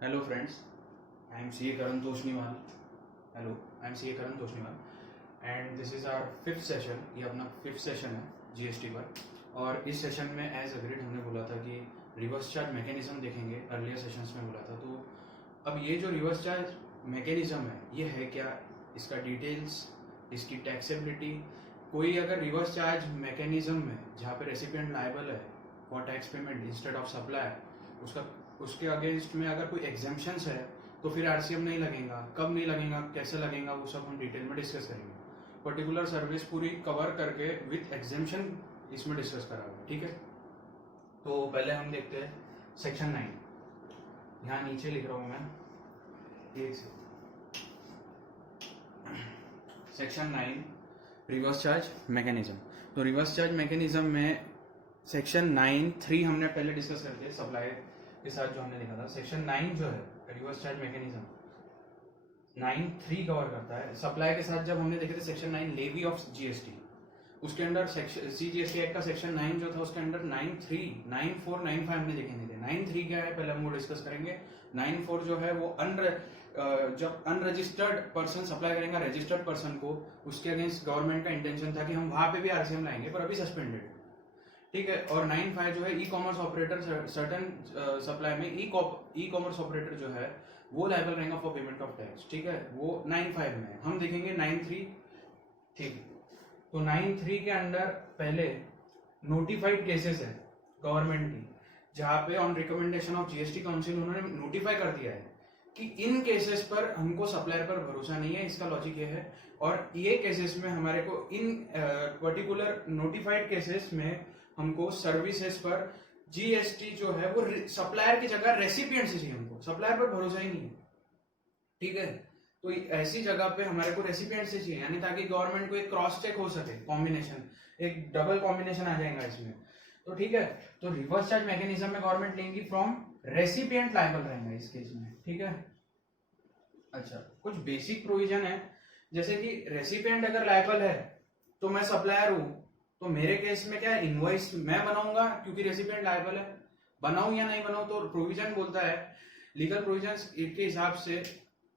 Hello friends, I am CA Karan Toshniwal. Hello, I am CA Karan Toshniwal and this is our fifth session. ये अपना fifth session है GST पर. और इस session में as agreed हमने बोला था कि रिवर्स चार्ज मैकेनिज्म देखेंगे. अर्लियर सेशंस में बोला था. तो अब ये जो रिवर्स चार्ज मैकेनिज्म है ये है क्या, इसका डिटेल्स, इसकी टैक्सेबिलिटी. कोई अगर रिवर्स चार्ज मैकेनिज्म में जहाँ पे रेसिपिएंट लायबल है for tax payment instead of supplier, उसके अगेंस्ट में अगर कोई एग्जाम्पशंस है तो फिर आरसीएम नहीं लगेगा. कब नहीं लगेगा, कैसे लगेगा, वो सब हम डिटेल में डिस्कस करेंगे. पर्टिकुलर सर्विस पूरी कवर करके विथ एग्जाम्पशन इसमें डिस्कस करा हुआ. ठीक है, तो पहले हम देखते हैं सेक्शन 9. यहाँ नीचे लिख रहा हूँ मैं, एक से सेक्शन 9 रिवर्स चार्ज मैकेनिज्म. तो रिवर्स चार्ज मैकेनिज्म में सेक्शन 9(3) हमने पहले डिस्कस करते सप्लाई के साथ जो हमने देखा था. सेक्शन 9 जो है रिवर्स चार्ज मैकेनिज्म 9(3) कवर करता है. सप्लाई के साथ जब हमने देखे थे सेक्शन 9 लेवी ऑफ जीएसटी, उसके अंदर सीजीएसटी एक्ट का सेक्शन 9 जो था उसके अंदर 9(3), 9(4), 9(5) हमने देखे नहीं थे. 9(3) क्या है पहले हम वो डिस्कस करेंगे. 9(4) जो है वो जब अनरजिस्टर्ड पर्सन सप्लाई करेंगे रजिस्टर्ड पर्सन को, उसके अगेंस्ट गवर्नमेंट का इंटेंशन था कि हम वहां पे भी आरसीएम लाएंगे पर अभी सस्पेंडेड. ठीक है. और 9(5) जो है e commerce operator, certain supply में ई कॉमर्स ऑपरेटर जो है वो लायबल रहेगा फॉर पेमेंट ऑफ टैक्स. ठीक है, वो 9(5) में. हम देखेंगे 9(3). ठीक है, तो 9(3) के अंदर पहले नोटिफाइड केसेस है गवर्नमेंट की, जहां पे on recommendation of GST council उन्होंने नोटिफाई कर दिया है कि इन केसेस पर हमको सप्लायर पर भरोसा नहीं है. इसका लॉजिक ये है, और ये केसेस में हमारे को इन पर्टिकुलर नोटिफाइड केसेस में हमको सर्विसेज पर जीएसटी जो है वो सप्लायर की जगह रेसिपिएंट से चाहिए. हमको सप्लायर पर भरोसा ही नहीं है. ठीक है, तो ऐसी जगह पे हमारे को रेसिपिएंट से चाहिए, यानी ताकि गवर्नमेंट को एक क्रॉस चेक हो सके, कॉम्बिनेशन, एक डबल कॉम्बिनेशन आ जाएगा इसमें. तो ठीक है, तो रिवर्स चार्ज मैकेनिज्म में गवर्नमेंट लेंगी फ्रॉम रेसिपिएंट लायबल रहेगा इस केस में. ठीक है, अच्छा, कुछ बेसिक प्रोविजन है, जैसे कि रेसिपिएंट अगर लायबल है तो मैं सप्लायर हूं, तो मेरे केस में क्या इनवॉइस मैं बनाऊंगा क्योंकि रेसिपिएंट लायबल है. बनाऊं या नहीं बनाऊं, तो प्रोविजन बोलता है, लीगल प्रोविजन के हिसाब से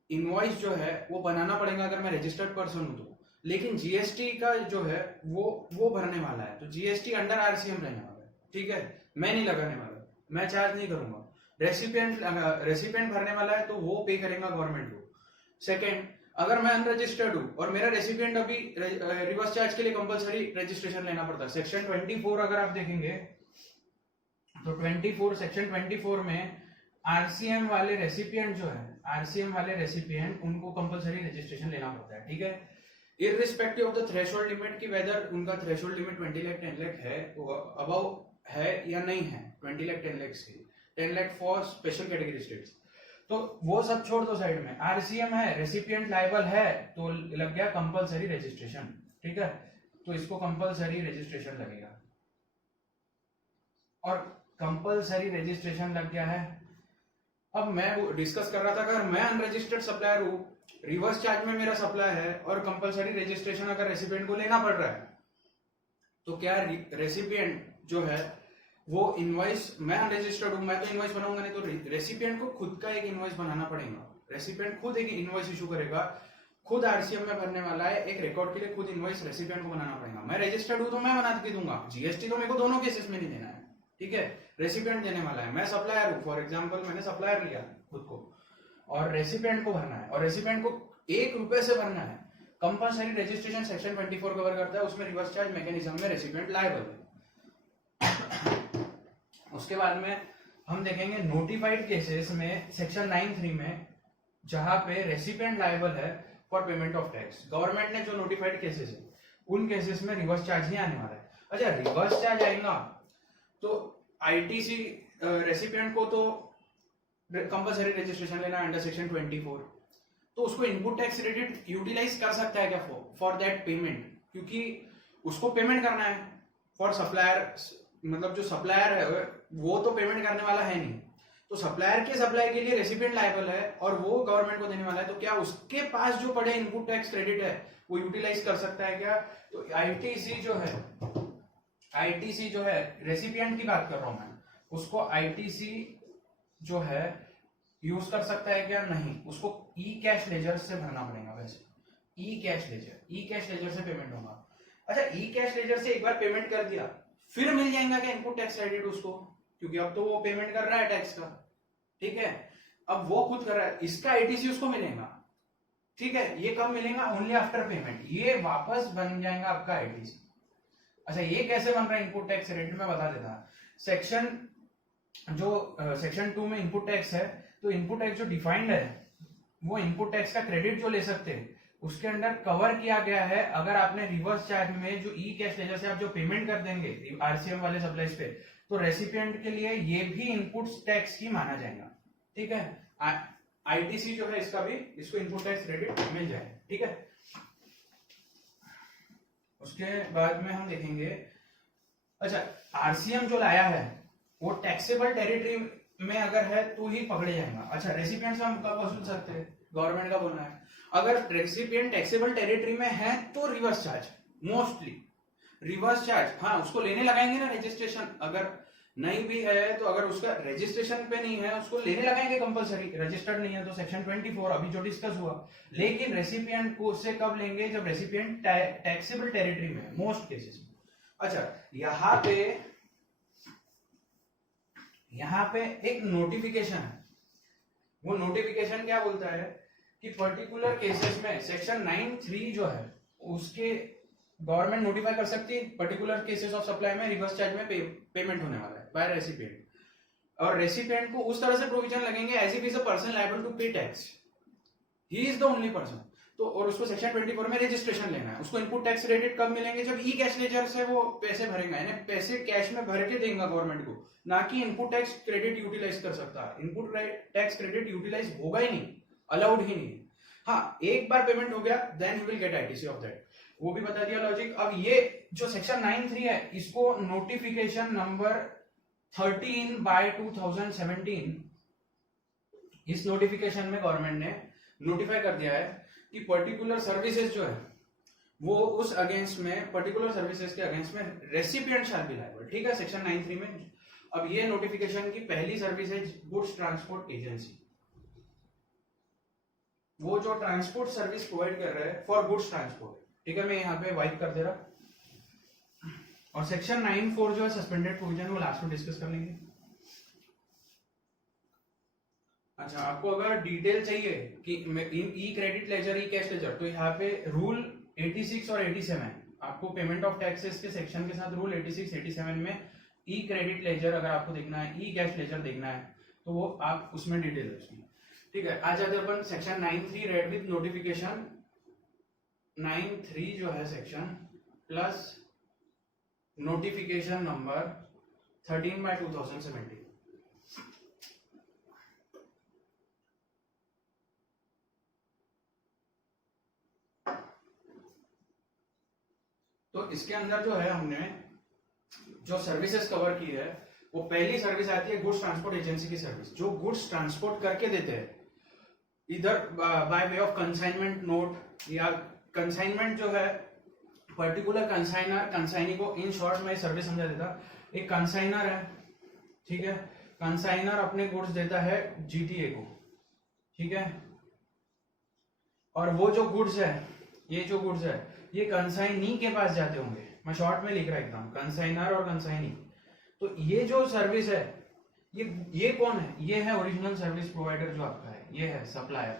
इनवॉइस जो है वो बनाना पड़ेगा अगर मैं रजिस्टर्ड पर्सन हूं तो. लेकिन जीएसटी का जो है वो भरने वाला है, तो जीएसटी अंडर आरसीएम रहने वाला है. ठीक है, मैं नहीं लगाने वाला, मैं चार्ज नहीं करूंगा. रेसिपिएंट भरने वाला है तो वो पे करेगा गवर्नमेंट को. सेकेंड, अगर मैं अनरजिस्टर्ड हूं और मेरा रेसिपिएंट अभी रिवर्स चार्ज के लिए कंपलसरी रजिस्ट्रेशन लेना पड़ता है. सेक्शन 24 अगर आप देखेंगे तो 24 सेक्शन 24 में आरसीएम वाले रेसिपिएंट जो है, आरसीएम वाले रेसिपिएंट उनको कंपलसरी रजिस्ट्रेशन लेना पड़ता है. ठीक है, irrespective of the threshold limit की वेदर उनका थ्रेशोल्ड लिमिट 20 लाख 10 लाख है, अबव है या नहीं है. 20 लाख 10 लाख की 10 lakh for special category states. तो वो सब छोड़ दो साइड में. आरसीएम है, रेसिपिएंट लायबल है, तो लग गया कंपलसरी रजिस्ट्रेशन. ठीक है, तो इसको कंपलसरी रजिस्ट्रेशन लगेगा, और कंपलसरी रजिस्ट्रेशन लग गया है. अब मैं डिस्कस कर रहा था, अगर मैं अनरजिस्टर्ड सप्लायर हूं, रिवर्स चार्ज में मेरा सप्लाई है और कंपलसरी रजिस्ट्रेशन अगर रेसिपिएंट को लेना पड़ रहा है, तो क्या रेसिपिएंट जो है वो इनवॉइस, मैं अनरजिस्टर्ड हूं, मैं तो इनवॉइस बनाऊंगा नहीं, तो रेसिपिएंट को खुद का एक इनवॉइस बनाना पड़ेगा. रेसिपिएंट खुद एक इनवॉइस इशू करेगा, खुद आरसीएम में भरने वाला है, एक रिकॉर्ड के लिए खुद इनवॉइस रेसिपिएंट को बनाना पड़ेगा. मैं रजिस्टर्ड हूं तो मैं बना के दूंगा, जीएसटी तो मेरे को दोनों केसेस में नहीं देना है. ठीक है, रेसिपिएंट देने वाला है, मैं सप्लायर हूं, फॉर एग्जांपल मैंने सप्लायर लिया खुद को, और रेसिपिएंट को भरना है, और रेसिपिएंट को ₹1 से भरना है. कंपलसरी रजिस्ट्रेशन सेक्शन 24 कवर करता है, उसमें रिवर्स चार्ज मैकेनिज्म में रेसिपिएंट लायबल है. उसके बाद में हम देखेंगे नोटिफाइड केसेस में सेक्शन 9(3) में, जहां पे रेसिपिएंट लायबल है for payment of tax. Government ने जो नोटिफाइड केसेस है उन केसेस में रिवर्स चार्ज ही आने वाला है. अच्छा, रिवर्स चार्ज आएगा तो आईटीसी रेसिपिएंट को तो कंपलसरी रजिस्ट्रेशन लेना अंडर सेक्शन 24, तो उसको इनपुट टैक्स क्रेडिट यूटिलाइज कर सकता है क्या फॉर दैट पेमेंट, क्योंकि उसको पेमेंट करना है फॉर सप्लायर. मतलब जो सप्लायर है वो तो पेमेंट करने वाला है नहीं, तो सप्लायर के सप्लाई के लिए रेसिपिएंट लायबल है और वो गवर्नमेंट को देने वाला है, तो क्या उसके पास जो पड़े इनपुट टैक्स क्रेडिट है वो यूटिलाइज कर सकता है क्या. तो आईटीसी जो है रेसिपिएंट की बात कर रहा हूं मैं, उसको आईटीसी जो है यूज कर सकता है क्या? नहीं, उसको ई कैश लेजर से भरना पड़ेगा। वैसे ई कैश लेजर से पेमेंट होगा। अच्छा, ई कैश लेजर से एक बार पेमेंट कर दिया, फिर मिल जाएगा क्या इनपुट टैक्स क्रेडिट उसको? क्योंकि अब तो वो पेमेंट कर रहा है टैक्स का, ठीक है, अब वो खुद कर रहा है, इसका एटीसी उसको मिलेगा, ठीक है। ये कब मिलेगा? ओनली आफ्टर पेमेंट, ये वापस बन जाएगा आपका एटीसी। अच्छा, ये कैसे बन रहा है इनपुट टैक्स क्रेडिट में बता देता हूं। सेक्शन 2 में इनपुट टैक्स है, तो इनपुट टैक्स जो डिफाइंड है वो इनपुट टैक्स का क्रेडिट जो ले सकते हैं उसके अंदर कवर किया गया है। अगर आपने रिवर्स चार्ज में जो ई कैश लेजर से आप जो पेमेंट कर देंगे आरसीएम वाले सप्लाईज पे, तो रेसिपिएंट के लिए ये भी इनपुट टैक्स की माना जाएगा, ठीक है। आईटीसी जो है इसका भी, इसको इनपुट टैक्स क्रेडिट मिल जाए, ठीक है। उसके बाद में हम देखेंगे, अच्छा आरसीएम जो लाया है वो टैक्सेबल टेरिटरी में अगर है तो ही पकड़े जाएगा। अच्छा, रेसिपिएंट से हम कब वसूल सकते हैं? गवर्नमेंट का बोलना है। अगर रेसिपिएंट टैक्सेबल टेरिटरी में है तो reverse charge, mostly reverse charge, हाँ उसको लेने लगाएंगे ना रजिस्ट्रेशन। अगर नहीं भी है तो अगर उसका रजिस्ट्रेशन पे नहीं है उसको लेने लगाएंगे कंपलसरी। रजिस्टर्ड नहीं है तो सेक्शन 24 अभी जो डिस्कस हुआ। लेकिन रेसिपिएंट को उससे कब लेंगे? जब रेसिपिएंट टैक्सेबल टेरिटरी में है, मोस्ट केसेस में। अच्छा, यहाँ पे एक नोटिफिकेशन है। वो नोटिफिकेशन क्या बोलता है कि पर्टिकुलर केसेस में सेक्शन 9(3) जो है उसके गवर्नमेंट नोटिफाई कर सकती है पर्टिकुलर केसेस ऑफ सप्लाई में रिवर्स चार्ज में पेमेंट होने वाला है बाय रेसिपिएंट। और रेसिपिएंट को उस तरह से प्रोविजन लगेंगे as if is a person liable to pay tax, he is the only person. तो और उसको सेक्शन 24 में रजिस्ट्रेशन लेना है। उसको इनपुट टैक्स क्रेडिट कब मिलेंगे? जब ई कैश लेजर से वो पैसे भरेगा, यानी पैसे कैश में भर के देगा गवर्नमेंट को, ना कि इनपुट टैक्स क्रेडिट यूटिलाइज कर सकता है। इनपुट टैक्स क्रेडिट यूटिलाइज होगा ही नहीं, अलाउड ही नहीं। हाँ, एक बार पेमेंट हो गया then we will get ITC of that, वो भी बता दिया लॉजिक। अब ये जो सेक्शन 9(3) है इसको नोटिफिकेशन नंबर 13/2017, इस नोटिफिकेशन में गवर्नमेंट ने नोटिफाई कर दिया है कि पर्टिकुलर सर्विसेज जो है वो उस अगेंस्ट में, पर्टिकुलर सर्विसेज के अगेंस्ट में रेसिपिएंट शैल बी लायबल, ठीक है, सेक्शन 9(3) में। अब ये नोटिफिकेशन की पहली सर्विस है गुड्स ट्रांसपोर्ट एजेंसी, वो जो ट्रांसपोर्ट सर्विस प्रोवाइड कर रहा है फॉर गुड्स ट्रांसपोर्ट, ठीक है। मैं यहाँ पे वाइप कर दे रहा। और सेक्शन 9(4) जो है सस्पेंडेड प्रोविजन, वो लास्ट में डिस्कस कर लेंगे। अच्छा, आपको अगर डिटेल चाहिए कि ई क्रेडिट लेजर, ई कैश लेजर, तो यहाँ पे रूल 86 और 87 आपको पेमेंट ऑफ टैक्सेस के सेक्शन के साथ रूल 86, 87 में ई क्रेडिट लेजर अगर आपको देखना है, ई कैश लेजर देखना है तो वो आप उसमें डिटेल है उसमें, ठीक है। आज जाते अपन सेक्शन 9(3) रेड विद नोटिफिकेशन 9(3) जो है सेक्शन प्लस नोटिफिकेशन नंबर 13/2017। तो इसके अंदर जो है हमने जो सर्विसेज कवर की है, वो पहली सर्विस आती है गुड्स ट्रांसपोर्ट एजेंसी की सर्विस, जो गुड्स ट्रांसपोर्ट करके देते हैं इधर by way of consignment note, या कंसाइनमेंट जो है पर्टिकुलर कंसाइनर, कंसाइनी को इन शॉर्ट में सर्विस समझा देता। एक कंसाइनर है, ठीक है, कंसाइनर अपने गुड्स देता है जीटीए को, ठीक है, और वो जो गुड्स है, ये जो गुड्स है ये कंसाइनी के पास जाते होंगे। मैं शॉर्ट में लिख रहा एकदम, कंसाइनर और कंसाइनी। तो ये जो सर्विस है ये कौन है? ये है ओरिजिनल सर्विस प्रोवाइडर जो आपका है, ये है सप्लायर।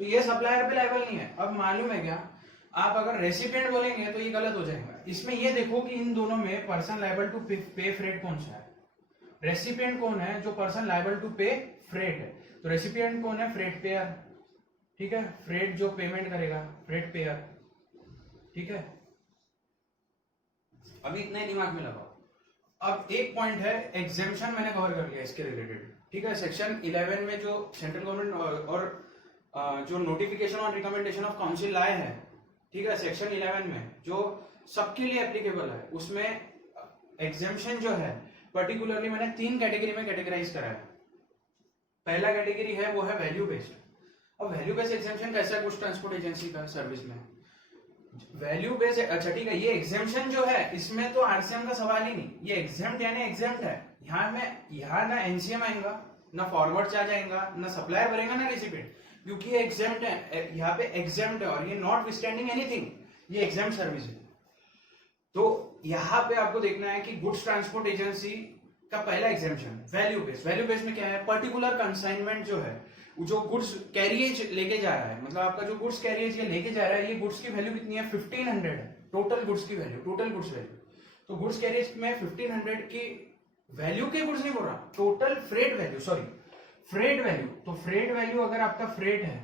तो ये सप्लायर पे लायबल नहीं है। अब मालूम है क्या, आप अगर रेसिपिएंट बोलेंगे तो ये गलत हो जाएगा। इसमें ये देखो कि इन दोनों में पर्सन लायबल टू पे फ्रेट कौन सा है? रेसिपिएंट कौन है? जो पर्सन लायबल टू पे फ्रेट है। तो रेसिपिएंट कौन है? फ्रेट पेयर, ठीक है, फ्रेट जो पेमेंट करेगा, फ्रेट पेयर, ठीक है। अभी इतना ही दिमाग में लगाओ। अब एक पॉइंट है एग्जेम्पशन, मैंने कवर कर लिया इसके रिलेटेड, ठीक है। सेक्शन 11 में जो सेंट्रल गवर्नमेंट और जो notification on recommendation of council लाए हैं, ठीक है, सेक्शन 11 में जो सबके लिए एप्लीकेबल है, उसमें एग्जेम्पशन जो है पर्टिकुलरली मैंने 3 कैटेगरी में कैटेगराइज करा है। पहला कैटेगरी है वो है वैल्यू बेस्ड। अब वैल्यू बेस्ड एग्जेम्पशन कैसा है गुड्स ट्रांसपोर्ट एजेंसी का सर्विस में? वैल्यू बेस्ड, अच्छा ठीक है, ये एग्जेम्पशन जो है इसमें तो आरसीएम का सवाल ही नहीं, ये एग्जेम्प्ट यानी एग्जेम्प्ट है। यहाँ ना एनसीएम आएगा ना फॉरवर्ड चार्ज आएगा, ना सप्लायर भरेगा, ना रेसिपिएंट, क्योंकि ये एग्जेम्प्ट है, यहाँ पे एग्जेम्प्ट है और ये नॉट विस्टैंडिंग एनीथिंग, ये एग्जेम्प्ट सर्विस है। तो यहाँ पे आपको देखना है कि गुड्स ट्रांसपोर्ट एजेंसी का पहला exemption value base. Value base में क्या है, पर्टिकुलर कंसाइनमेंट जो है, जो गुड्स कैरियज लेके जा रहा है, मतलब आपका जो गुड्स कैरियज ये लेके जा रहा है, ये गुड्स की वैल्यू कितनी है, 1500 है टोटल गुड्स की वैल्यू, टोटल गुड्स वैल्यू। तो गुड्स कैरियज में 1500 की वैल्यू के गुड्स नहीं बोल रहा, total freight value, sorry freight value. तो फ्रेट वैल्यू अगर आपका फ्रेट है,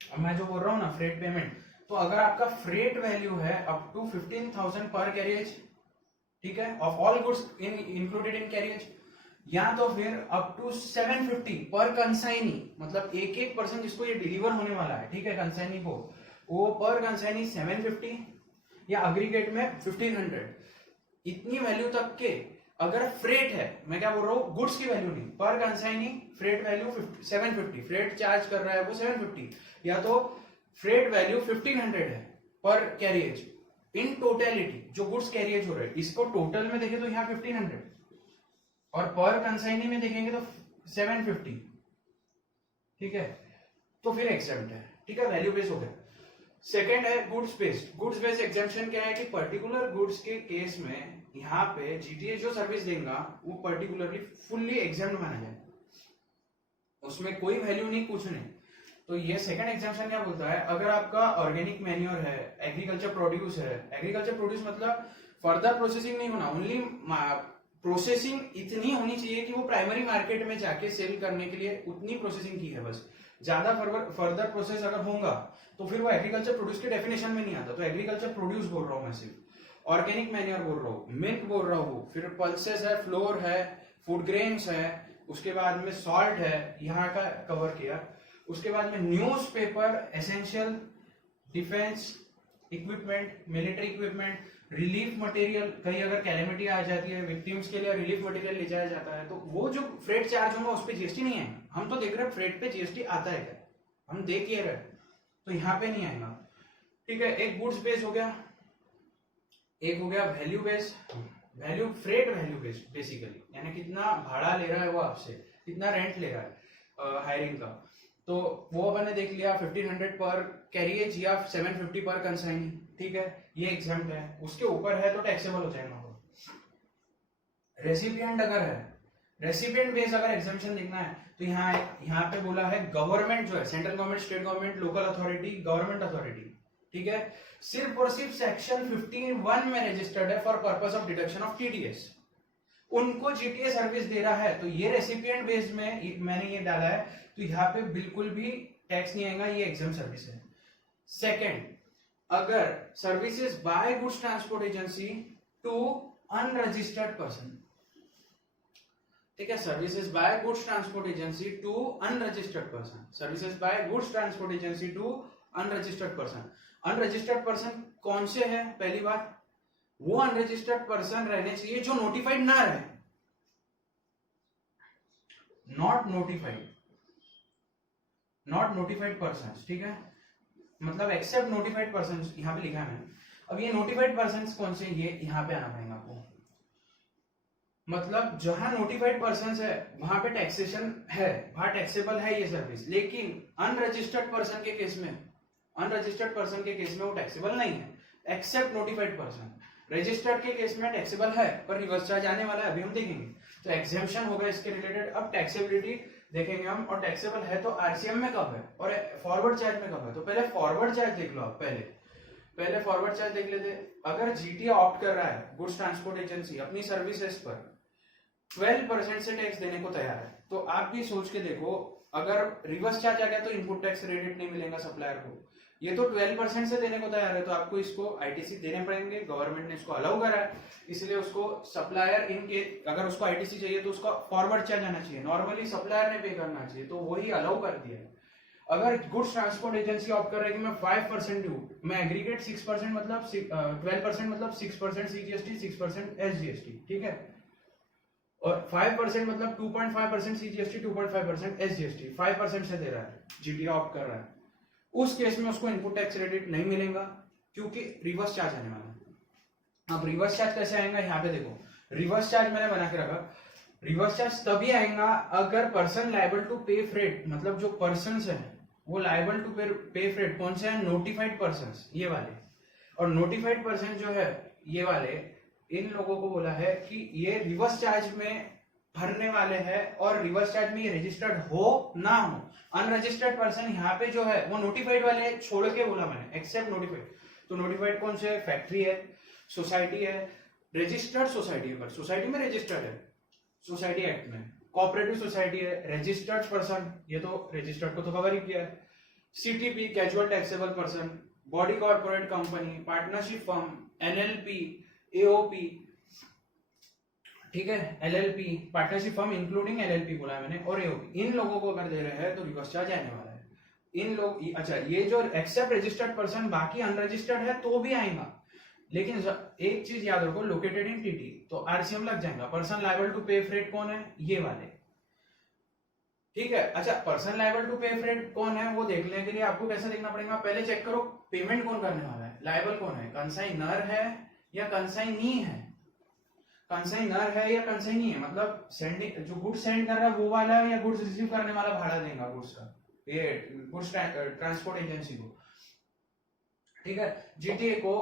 अब मैं जो बोल रहा हूँ ना फ्रेट पेमेंट, तो अगर आपका फ्रेट वैल्यू है अप टू 15,000 पर कैरियज, ठीक है, of all goods included in carriage, या तो फिर अप टू 750 पर कंसाइनी, मतलब एक एक पर्सन जिसको ये डिलीवर होने वाला है, ठीक है, कंसाइनी को, वो पर कंसाइनी 750 या अग्रीगेट में 1500, इतनी वैल्यू तक के अगर फ्रेट है, मैं क्या बोल रहा हूँ, गुड्स की वैल्यू नहीं, पर consignee freight value 750, freight charge कर रहा है वो 750, या तो फ्रेट वैल्यू 1500 है पर कैरियज इन टोटलिटी, जो गुड्स कैरियज हो रहे हैं, इसको टोटल में देखें तो यहाँ 1500 और पर कंसाइनी में देखेंगे तो 750, ठीक है, तो फिर एग्जेम्प्ट है, ठीक है, वैल्यू बेस हो गया। सेकेंड है goods based. Goods based exemption क्या है कि पर्टिकुलर गुड्स के केस में यहाँ पे जीटीए जो सर्विस देगा वो पर्टिकुलरली फुल्ली एग्जेम्प्ट माना जाए, उसमें कोई वैल्यू नहीं, कुछ नहीं। तो ये सेकंड एग्जाम्पशन क्या बोलता है, अगर आपका ऑर्गेनिक मैन्योर है, एग्रीकल्चर प्रोड्यूस है, एग्रीकल्चर प्रोड्यूस मतलब फर्दर प्रोसेसिंग नहीं होना, ओनली प्रोसेसिंग इतनी होनी चाहिए कि वो प्राइमरी मार्केट में जाके सेल करने के लिए उतनी प्रोसेसिंग की है बस, ज्यादा फर्दर प्रोसेस अगर होगा तो फिर वो एग्रीकल्चर प्रोड्यूस के डेफिनेशन में नहीं आता। तो एग्रीकल्चर प्रोड्यूस बोल रहा हूँ मैं, सिर्फ ऑर्गेनिक मैन्योर बोल रहा हूँ, मिल्क बोल रहा हूँ, फिर पल्सेस है, फ्लोर है, फूड ग्रेन्स है, उसके बाद में सॉल्ट है, यहाँ का कवर किया, उसके बाद में newspaper, essential, defence equipment, military equipment, relief material, कहीं अगर कैलेमिटी आ जाती है विक्टिम्स के लिए रिलीफ मटेरियल ले जाया जाता है, तो वो जो फ्रेट चार्ज होगा उस पर जीएसटी नहीं है। हम तो देख रहे हैं फ्रेट पे जीएसटी आता है क्या, हम देख ही रहे, तो यहाँ पे नहीं आएगा, ठीक है। एक गुड्स बेस हो गया, एक हो गया value base, value freight value base basically, यानी कितना भाड़ा ले रहा है वो आपसे, कितना रेंट ले रहा है हायरिंग का, तो वो अपन ने देख लिया 1500 पर कैरियज या 750 पर कंसाइनी, ठीक है, ये एग्जाम्प्ट है। उसके ऊपर है तो टैक्सेबल हो जाएगा। रेसिपिएंट अगर है, रेसिपिएंट बेस अगर एग्जाम्पशन देखना है तो यहाँ पे बोला है गवर्नमेंट जो है, central government, state government, local authority, government authority, ठीक है, सिर्फ और सिर्फ सेक्शन 15(1) में रजिस्टर्ड है for purpose of deduction of TDS, उनको जीटीए सर्विस दे रहा है, तो ये रेसिपिएंट बेस में मैंने ये डाला है, तो यहाँ पे बिल्कुल भी टैक्स नहीं आएगा, ये एग्जाम सर्विस है। सेकेंड, अगर services by goods transport agency to unregistered person, ठीक है, services by goods transport agency to unregistered person, services by goods transport agency to unregistered person. Unregistered person कौन से है, पहली बात वो अनरजिस्टर्ड पर्सन रहने चाहिए जो नोटिफाइड ना रहे, नॉट नोटिफाइड पर्सन, ठीक है, मतलब एक्सेप्ट नोटिफाइड पर्सन यहां पे लिखा है। अब ये नोटिफाइड पर्सन कौन से, ये यहां पे आना पड़ेगा आपको, मतलब जहां नोटिफाइड पर्सन है वहां पे टैक्सेशन है, वहां टैक्सेबल है ये सर्विस, लेकिन अनरजिस्टर्ड पर्सन के केस में, अनरजिस्टर्ड पर्सन के केस में वो टैक्सेबल नहीं है, एक्सेप्ट नोटिफाइड पर्सन। रजिस्टर्ड के केस में टैक्सेबल है पर रिवर्स चार्ज आने वाला है, अभी हम देखेंगे, तो एग्जेम्पशन होगा इसके रिलेटेड। अब टैक्सेबिलिटी देखेंगे हम, और टैक्सेबल है तो आरसीएम में कब है और फॉरवर्ड चार्ज में कब है। तो पहले फॉरवर्ड चार्ज देख लो आप, पहले फॉरवर्ड चार्ज देख लेते। अगर जीटीए ऑप्ट कर रहा है, गुड्स ट्रांसपोर्ट एजेंसी अपनी सर्विसेज पर 12% से टैक्स देने को तैयार है, तो आप भी सोच के देखो, अगर रिवर्स चार्ज आ गया तो इनपुट टैक्स क्रेडिट नहीं मिलेगा सप्लायर को, ये तो 12% से देने को तैयार है, तो आपको इसको आईटीसी देने पड़ेंगे, गवर्नमेंट ने इसको अलाउ करा है, इसलिए उसको सप्लायर इनके, अगर उसको आईटीसी चाहिए तो उसका फॉरवर्ड चार्ज आना चाहिए, नॉर्मली सप्लायर ने पे करना चाहिए, तो वही अलाउ कर दिया है। अगर गुड्स ट्रांसपोर्ट एजेंसी ऑप्ट कर रहा है कि मैं 5% दूं, मैं एग्रीगेट 6% मतलब 12% मतलब 6% सीजीएसटी, 6% एसजीएसटी, ठीक है, और 5% मतलब 2.5% सीजीएसटी, 2.5% एसजीएसटी, 5% से दे रहा है, जीटीए ऑप्ट कर रहा है, उस केस में उसको इनपुट टैक्स क्रेडिट नहीं मिलेगा क्योंकि रिवर्स चार्ज आने वाला है। अब रिवर्स चार्ज कैसे आएगा, यहाँ पे देखो, रिवर्स चार्ज मैंने बना के रखा, रिवर्स चार्ज तभी आएगा अगर पर्सन लायबल टू पे फ्रेट, मतलब जो पर्सन है वो लायबल टू पे फ्रेट कौन से है, नोटिफाइड पर्सन, ये वाले। और नोटिफाइड पर्सन जो है ये वाले, इन लोगों को बोला है कि ये रिवर्स चार्ज में भरने वाले हैं और रिवर्स चार्ज में ये रजिस्टर्ड हो ना हो। अनरजिस्टर्ड पर्सन यहाँ पे जो है वो नोटिफाइड वाले छोड़ के बोला मैंने, एक्सेप्ट नोटिफाइड। तो नोटिफाइड कौन से, फैक्ट्री है, सोसाइटी है, रजिस्टर्ड सोसाइटी है, सोसाइटी में रजिस्टर्ड है सोसाइटी एक्ट में, कोऑपरेटिव सोसाइटी है, रजिस्टर्ड पर्सन, ये तो रजिस्टर्ड को तो कवर ही किया है, CTP casual taxable person, body corporate company, partnership firm, NLP, AOP, ठीक है, LLP, partnership firm including LLP बोला है मैंने, और एओपी, इन लोगों को अगर दे रहे हैं तो रिवर्स चार्ज आने वाला है। इन लोग, अच्छा ये जो एक्सेप्ट रजिस्टर्ड पर्सन, बाकी अनरजिस्टर्ड है तो भी आएगा, लेकिन एक चीज याद रखो, लोकेटेड इन टीटी तो आरसीएम लग जाएगा। पर्सन लायबल टू पे फ्रेट कौन है, ये वाले, ठीक है। अच्छा, पर्सन लायबल टू पे फ्रेट कौन है वो देखने के लिए आपको कैसे देखना पड़ेगा, पहले चेक करो पेमेंट कौन करने वाला है, लायबल कौन है, कंसाइनर है या कंसाइनी है। कंसाइनर है या कंसाइनी है मतलब सेंडिंग, जो गुड्स सेंड कर रहा है वो वाला है, या गुड्स रिसीव करने वाला भाड़ा देगा गुड्स का, ये गुड्स ट्रांसपोर्ट एजेंसी को, ठीक है। जीटीए को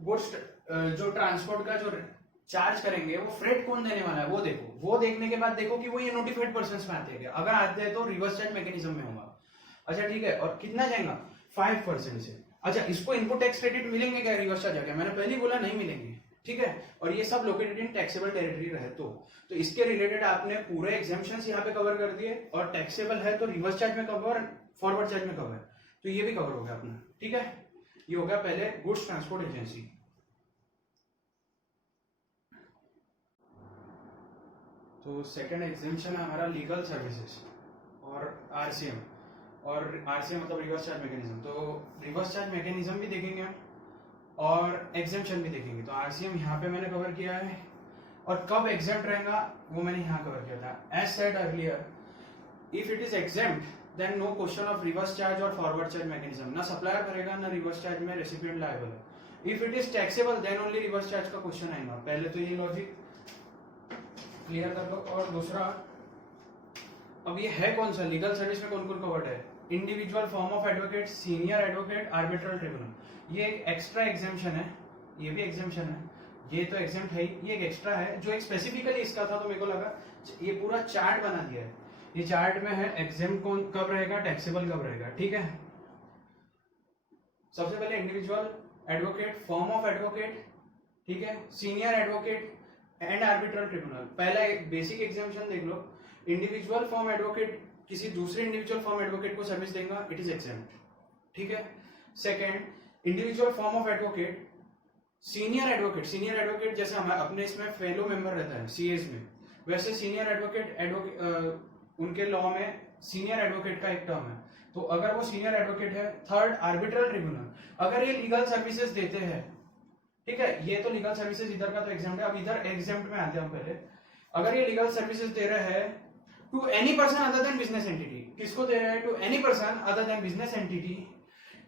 गुड्स जो ट्रांसपोर्ट का जो चार्ज करेंगे वो फ्रेट कौन देने वाला है वो देखो, वो देखने के बाद देखो कि वो ये नोटिफाइड पर्सन्स में आते हैं क्या, अगर आते हैं तो रिवर्स चार्ज मैकेनिज्म में होगा। अच्छा ठीक है, और कितना जाएगा, 5% से। अच्छा, इसको इनपुट टैक्स क्रेडिट मिलेंगे क्या रिवर्स चार्ज आके, मैंने पहले ही बोला नहीं मिलेंगे, ठीक है। और ये सब लोकेटेड इन टैक्सेबल टेरिटरी रहे तो इसके रिलेटेड आपने पूरे एग्जाम्पशंस यहाँ पे कवर कर दिए, और टैक्सेबल है तो रिवर्स चार्ज में कवर, फॉरवर्ड चार्ज में कवर, तो ये भी कवर हो गया अपना, ठीक है। ये हो गया पहले गुड्स ट्रांसपोर्ट एजेंसी। तो सेकंड एग्जेम्पशन है हमारा लीगल सर्विसेज और आरसीएम, और आरसीएम मतलब रिवर्स चार्ज मैकेनिज्म। तो रिवर्स चार्ज मैकेनिज्म भी देखेंगे और एग्जेम्पशन भी देखेंगे। तो आरसीएम यहाँ पे मैंने कवर किया है, और कब एग्जेम्प्ट रहेगा वो मैंने यहाँ कवर किया था। As said earlier, if it is exempt then no question of reverse charge और फॉरवर्ड चार्ज मैकेनिज्म, ना सप्लायर भरेगा ना रिवर्स चार्ज में रेसिपिएंट लायबल है। If it is taxable then only reverse charge का क्वेश्चन आएगा। पहले तो ये लॉजिक क्लियर कर लो। और दूसरा, अब ये है कौन सा, लीगल सर्विस में कौन कौन कवर्ड है, individual form of advocate, senior advocate, arbitral tribunal. ये एक एक्स्ट्रा एग्जाम्पशन है, ये भी एग्जाम्पशन है, ये तो एग्जाम्प्ट है ही, ये एक एक्स्ट्रा है जो एक स्पेसिफिकली इसका था, तो मेरे को लगा ये पूरा चार्ट बना दिया है। ये चार्ट में है एग्जाम्प्ट कौन कब रहेगा, टैक्सेबल कब रहेगा, ठीक है। सबसे पहले individual advocate, form of advocate, ठीक है, senior advocate and arbitral tribunal. पहला एक बेसिक एग्जाम्पशन देख लो, इंडिविजुअल फॉर्म एडवोकेट किसी दूसरे इंडिविजुअल फॉर्म एडवोकेट को सर्विस देगा, इट इज एग्जेम्प्ट, ठीक है। Second, individual form of advocate, senior advocate, senior advocate जैसे हमारे अपने इसमें फेलो मेंबर रहता है सीएस में, वैसे सीनियर एडवोकेट उनके लॉ में सीनियर एडवोकेट का एक टर्म है, तो अगर वो सीनियर एडवोकेट है। थर्ड, आर्बिट्रल ट्रिब्यूनल, अगर ये लीगल सर्विसेज देते हैं, ठीक है, ये तो लीगल सर्विसेज इधर का तो एग्जाम्प्ट है, अब इधर एग्जाम्प्ट में आते हैं हम पहले। अगर ये लीगल सर्विसेज दे रहे हैं to any person other than business entity, किसको दे रहे हैं, to any person other than business entity,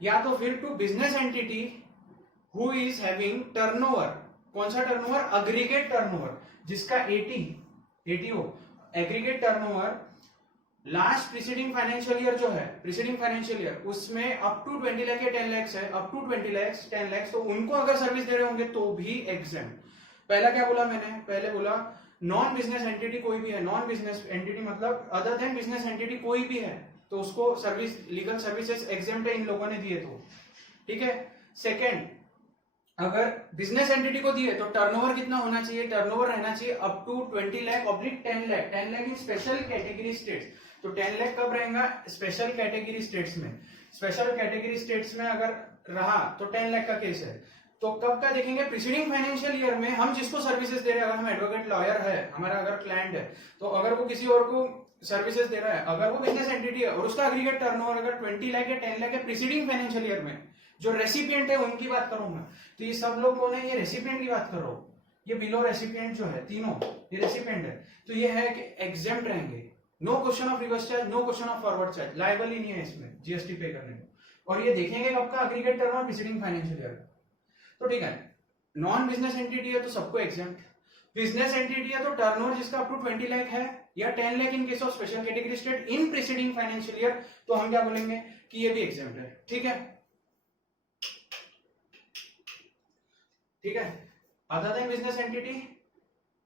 या तो फिर to business entity who is having turnover, कौन सा टर्नओवर, एग्रीगेट टर्नओवर, जिसका 80 हो, aggregate turnover last preceding financial year जो है, प्रीसीडिंग फाइनेंशियल ईयर उसमें अप टू 20 लाख या 10 लाख है, अप टू 20 लाख 10 लाख, तो उनको अगर सर्विस दे रहे होंगे तो भी एग्जेम्प्ट। पहला क्या बोला मैंने, पहले बोला नॉन बिजनेस एंटिटी कोई भी है, नॉन बिजनेस एंटिटी मतलब अदर देन बिजनेस एंटिटी कोई भी है, तो उसको सर्विस, लीगल सर्विसेज एग्जेम्प्ट है, इन लोगों ने दिए तो, ठीक है। सेकेंड, अगर बिजनेस एंटिटी को दिए तो टर्नओवर कितना होना चाहिए, टर्नओवर रहना चाहिए up to 20 lakh oblique 10 lakh, 10 lakh in special category states. तो 10 लाख कब रहेगा, स्पेशल कैटेगरी स्टेट्स में, स्पेशल कैटेगरी स्टेट्स में अगर रहा तो 10 लाख का केस है। तो कब का देखेंगे, प्रीसीडिंग फाइनेंशियल ईयर में हम जिसको सर्विसेज दे रहे हैं, अगर हम एडवोकेट लॉयर है, हमारा अगर क्लाइंट है, तो अगर वो किसी और को सर्विसेज दे रहा है, अगर वो बिजनेस एंटिटी है और उसका एग्रीगेट टर्नओवर अगर 20 लाख या 10 लाख है प्रीसीडिंग फाइनेंशियल ईयर में, जो रेसिपिएंट है उनकी बात करूंगा, तो ये सब लोग कौन है, ये रेसिपिएंट की बात कर रहा हूं, ये बिलो रेसिपिएंट जो है तीनों, ये रेसिपिएंट है, तो ये है कि एग्जेम्प्ट रहेंगे, no question of reverse charge, no question of forward charge, liable ही नहीं है इसमें जीएसटी पे करने को। और ये देखेंगे कब का, aggregate turnover preceding financial year. तो ठीक है, नॉन बिजनेस एंटिटी है तो सबको एग्जेम्प्ट, बिजनेस एंटिटी है तो टर्नओवर जिसका अप टू 20 लाख है या 10 lakh in case of special category state in preceding financial year, तो हम क्या बोलेंगे कि ये भी एग्जेम्प्ट है। ठीक है, ठीक है। Other than business entity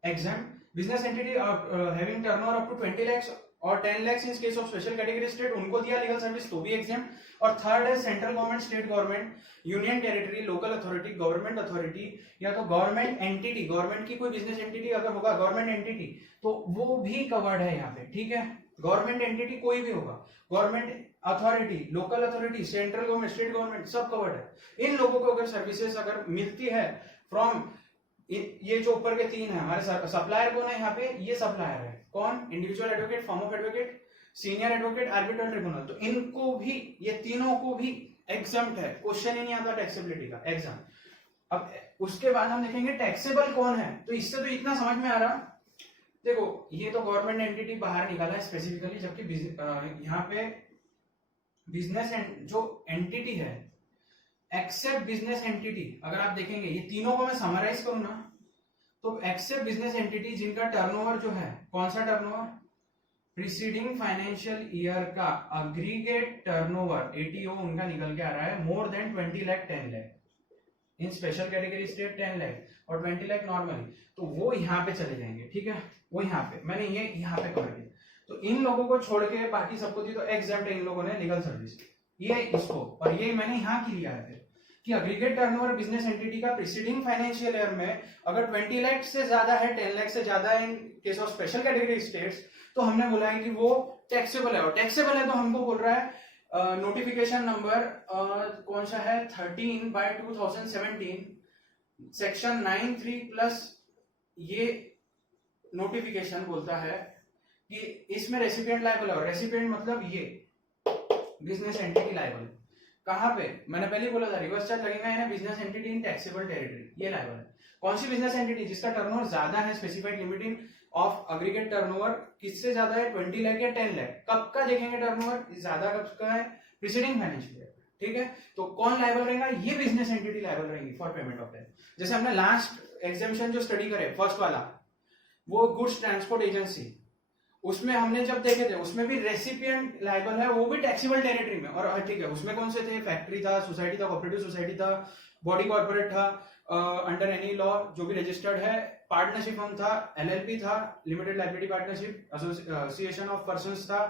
exempt, business entity having turnover up to 20 lakhs और 10 lakhs in case of special category state, उनको दिया लीगल सर्विस तो भी एग्जेम्प्ट। और थर्ड है central government, state government, union territory, local authority, government authority या तो government entity, government की कोई बिजनेस एंटिटी अगर होगा गवर्नमेंट एंटिटी तो वो भी कवर्ड है यहाँ पे। ठीक है, गवर्नमेंट एंटिटी कोई भी होगा, government authority, local authority, central government, state government, सब कवर्ड है। इन लोगों को अगर सर्विसेज अगर मिलती है फ्रॉम, ये जो ऊपर के तीन है हमारे सप्लायर कौन है यहाँ पे, ये सप्लायर है कौन, individual advocate, form of advocate, senior advocate, arbitral tribunal, तो इनको भी, ये तीनों को भी एग्जम्प्ट है, क्वेश्चन ही नहीं आता टैक्सेबिलिटी का, एग्जाम। अब उसके बाद हम देखेंगे टैक्सेबल कौन है, तो इससे तो इतना समझ में आ रहा, देखो ये तो गवर्नमेंट एंटिटी बाहर निकाला है स्पेसिफिकली, जबकि यहाँ पे बिजनेस जो एंटिटी है एक्सेप्ट बिजनेस एंटिटी, अगर आप देखेंगे ये तीनों को मैं समराइज करूं ना, तो एक्सेप्ट बिजनेस एंटिटी जिनका टर्नओवर जो है, कौन सा टर्नओवर, प्रीसीडिंग फाइनेंशियल ईयर का अग्रीगेट टर्नओवर एटीओ उनका निकल के आ रहा है more than 20 lakh 10 lakh, in special category state 10 lakh और 20 लाख नॉर्मली, तो वो यहाँ पे चले जाएंगे। ठीक है, वो यहाँ पे मैंने ये यहाँ पे कर दिया, तो इन लोगों को छोड़ के बाकी सबको दी तो एग्जेम्प्ट है इन लोगों ने लीगल सर्विस, ये इसको, और ये मैंने यहाँ की लिया है फिर कि अग्रीगेट टर्नओवर बिजनेस एंटिटी का प्रीसीडिंग फाइनेंशियल ईयर में अगर 20 लाख से ज्यादा है, 10 लाख से ज्यादा है इन case of special category states, तो हमने बोला है कि वो टैक्सेबल है, और टैक्सेबल है तो हमको बोल रहा है नोटिफिकेशन नंबर कौन सा है 13/2017 सेक्शन 9(3) प्लस ये नोटिफिकेशन बोलता है कि इसमें रेसिपिएंट लायबल है, और रेसिपिएंट मतलब ये बिजनेस एंटिटी लायबल, कहां पे, मैंने पहले ही बोला था रिवर्स चार्ज लगेगा यानी बिजनेस एंटिटी इन टैक्सेबल टेरिटरी, ये लायबल है। कौन सी बिजनेस एंटिटी, जिसका टर्नओवर ज्यादा है, specified limiting of aggregate turnover किससे ज्यादा है, 20 लाख या 10 लाख, कब का देखेंगे टर्नओवर ज्यादा कब का है, प्रीसीडिंग फाइनेंशियल ईयर। ठीक है, तो कौन लायबल रहेगा, ये बिजनेस एंटिटी लायबल रहेगी फॉर पेमेंट ऑफ टैक्स। जैसे हमने लास्ट एग्जामिनेशन जो स्टडी करे फर्स्ट वाला, वो गुड्स ट्रांसपोर्ट एजेंसी, उसमें हमने जब देखे थे उसमें भी रेसिपिएंट लायबल है, वो भी टैक्सेबल टेरिटरी में, और ठीक है उसमें कौन से थे, फैक्ट्री था, सोसाइटी था, कोऑपरेटिव सोसाइटी था, बॉडी कॉर्पोरेट था, अंडर एनी लॉ जो भी रजिस्टर्ड है, पार्टनरशिप फर्म था, एलएलपी था, limited liability partnership, association of persons था,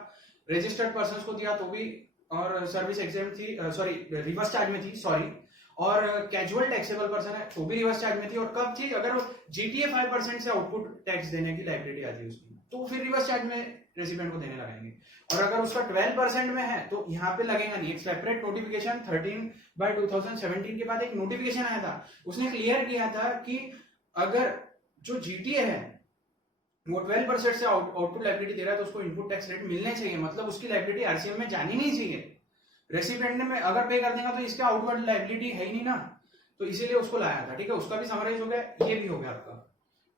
रजिस्टर्ड पर्संस को दिया तो भी, और सर्विस एग्जाम थी, सॉरी रिवर्स चार्ज में थी, सॉरी, और कैजुअल टैक्सेबल पर्सन है वो भी रिवर्स चार्ज में थी, और कब थी, अगर जीटीए 5% से आउटपुट टैक्स देने की लायबिलिटी आती है उसमें, तो फिर रिवर्स चार्ज में रेसिपिएंट को देने लगाएंगे, और अगर उसका 12% में है तो यहाँ पे लगेगा नहीं। एक सेपरेट नोटिफिकेशन 13/2017 के बाद एक नोटिफिकेशन आया था, उसने क्लियर किया था कि अगर जो जीटीए है वो 12% से आउटपुट लायबिलिटी दे रहा है तो उसको इनपुट टैक्स रेट मिलने चाहिए, मतलब उसकी लायबिलिटी आरसीएम में जानी नहीं चाहिए। रेसिपिएंट ने में अगर पे कर देगा तो इसका आउटवर्ड लायबिलिटी है ही नहीं ना, तो इसीलिए उसको लाया था। ठीक है, उसका भी समराइज हो गया, ये भी हो गया आपका।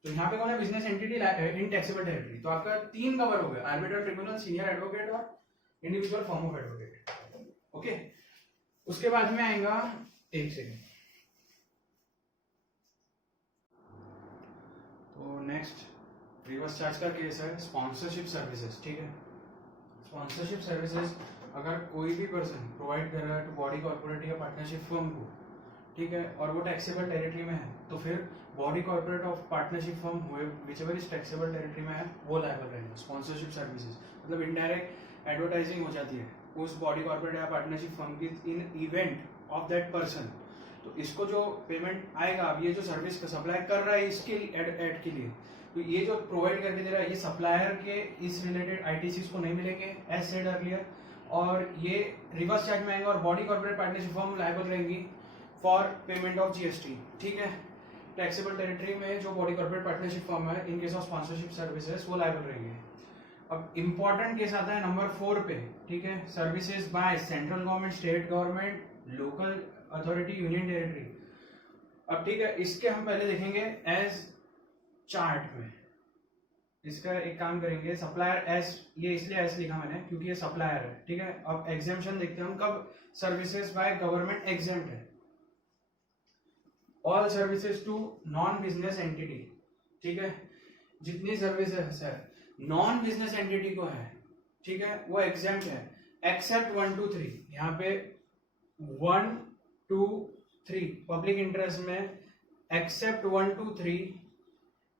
तो यहाँ पे कौन है, बिजनेस एंटिटी इन टैक्सेबल टेरिटरी, तो आपका 3 कवर हो गया, आर्बिट्रल ट्रिब्यूनल, सीनियर एडवोकेट और individual form of advocate. Okay, उसके बाद में आएगा, एक सेकेंड, तो नेक्स्ट रिवर्स चार्ज का केस है स्पॉन्सरशिप सर्विसेज। ठीक है, स्पॉन्सरशिप सर्विसेज अगर कोई भी पर्सन प्रोवाइड कर रहा है टू बॉडी कॉर्पोरेट या पार्टनरशिप फर्म को, ठीक है, और वो टैक्सेबल टेरिटरी में है, तो फिर body corporate of partnership firm whichever is taxable territory में है वो लायबल रहेगा। स्पॉन्सरशिप सर्विसेज मतलब इनडायरेक्ट एडवर्टाइजिंग हो जाती है उस बॉडी कॉर्पोरेट या पार्टनरशिप फर्म की इन इवेंट ऑफ दैट पर्सन, तो इसको जो पेमेंट आएगा, अब ये जो सर्विस का सप्लाई कर रहा है इसके एड के लिए, तो ये जो प्रोवाइड करके दे रहा है ये सप्लायर के इस रिलेटेड आईटीसीज को नहीं मिलेंगे एज सेड अर्लियर, और ये रिवर्स चार्ज में आएंगे, और body corporate partnership firm liable रहेंगी फॉर पेमेंट ऑफ जीएसटी। ठीक है, टैक्सेबल टेरिटरी में जो बॉडी कॉर्पोरेट पार्टनरशिप फर्म है इन केस ऑफ स्पॉन्सरशिप सर्विसेज वो लायबल रहेंगे। अब इंपॉर्टेंट केस आता है नंबर 4 पे। ठीक है, services by central government, state government, local authority, union territory. अब ठीक है, इसके हम पहले देखेंगे एज चार्ट में। इसका एक काम करेंगे, सप्लायर एस, ये इसलिए एस लिखा मैंने क्योंकि ये सप्लायर है। ठीक है, अब एग्जेम्पशन देखते हैं हम, कब सर्विसेज बाय गवर्नमेंट एग्जेम्प्ट है, all services to non business entity. ठीक है, जितनी सर्विसेज है नॉन बिजनेस एंटिटी को है, ठीक है, वो एग्जेम्प्ट है एक्सेप्ट 1 2 3। यहाँ पे 1 2 3 पब्लिक इंटरेस्ट में एक्सेप्ट 1 2 3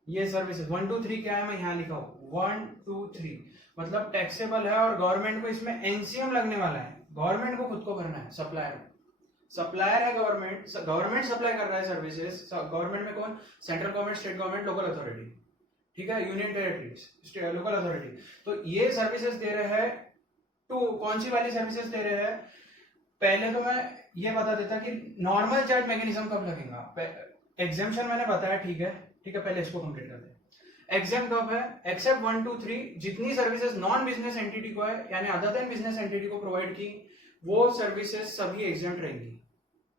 ये सर्विसेज 1 2 3 क्या है, मैं यहाँ लिखा हूँ 1 2 3 मतलब टैक्सेबल है और गवर्नमेंट को इसमें एनसीएम लगने वाला है, गवर्नमेंट को खुद को करना है, सप्लायर है गवर्नमेंट सप्लाई कर रहा है सर्विसेज। गवर्नमेंट में कौन, central government, state government, local authority, ठीक है, यूनियन टेरिटरीज, लोकल अथॉरिटी। तो ये सर्विसेज दे रहे हैं टू, कौन सी वाली सर्विसेज दे रहे हैं, पहले तो मैं ये बता देता कि नॉर्मल चार्ज मैकेनिज्म कब लगेगा। एग्जेम्पशन मैंने बताया, ठीक है, पहले इसको कंप्लीट करते हैं। एग्जेम्प्ट कब है, एक्सेप्ट 1 2 3 जितनी सर्विसेज नॉन बिजनेस एंटिटी को है यानी अदर देन बिजनेस एंटिटी को प्रोवाइड की, वो सर्विसेज सभी एग्जेम्प्ट रहेंगी,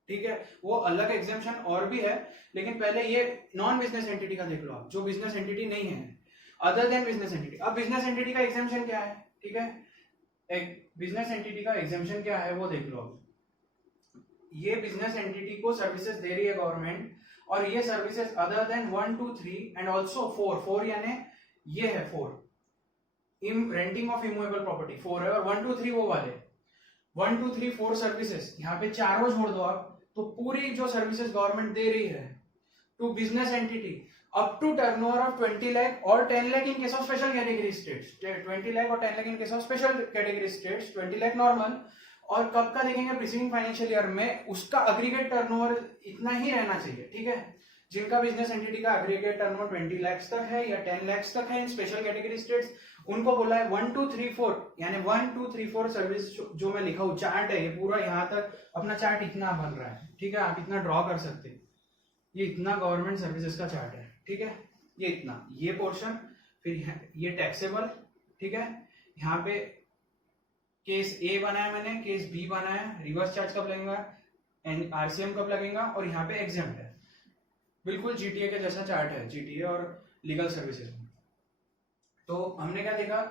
ठीक है। वो अलग एग्जेम्पशन और भी है, लेकिन पहले ये नॉन बिजनेस एंटिटी का देख लो आप, जो बिजनेस एंटिटी नहीं है, अदर देन बिजनेस एंटिटी। अब बिजनेस एंटिटी का एग्जेम्पशन क्या है, ठीक है, एक बिजनेस एंटिटी का एग्जेम्पशन क्या है वो देख लो आप। ये बिजनेस एंटिटी को सर्विसेज दे रही है गवर्नमेंट, और ये services other than 1 2 3 and also 4 यानी ये है 4 रेंटिंग ऑफ इमूवेबल प्रॉपर्टी 4 है, और 1 2 3 वो वाले 1 2 3 4 सर्विसेज, यहाँ पे चारों छोड़ दो आप, तो पूरी जो सर्विसेज गवर्नमेंट दे रही है to business entity up to turnover of 20 lakh और 10 lakh in case of special category states, 20 lakh और 10 lakh in case of special category states, 20 lakh normal. और कब का देखेंगे, प्रीसीडिंग फाइनेंशियल ईयर में उसका अग्रीगेट टर्नओवर इतना ही रहना चाहिए, ठीक है। जिनका बिजनेस एंटिटी का अग्रीगेट टर्नओवर 20 लाख तक है या 10 लाख तक है इन स्पेशल कैटेगरी स्टेट्स, उनको बोला है 1 2 3 4 यानी 1 2 3 4 सर्विस जो मैं लिखा हूँ, चार्ट है ये पूरा, यहाँ तक अपना चार्ट इतना बन रहा है, ठीक है, आप इतना ड्रॉ कर सकते हैं, ये इतना गवर्नमेंट सर्विसेज का चार्ट है, ठीक है, ये इतना, ये पोर्शन, फिर ये टैक्सेबल, ठीक है, यहाँ पे केस ए बनाया मैंने, केस बी बनाया, रिवर्स चार्ज कब लगेगा, आरसीएम कब लगेगा, और यहाँ पे एग्जेम्प्ट है, बिल्कुल जीटीए के जैसा चार्ट है, जीटीए और लीगल सर्विसेज में। तो हमने क्या देखा,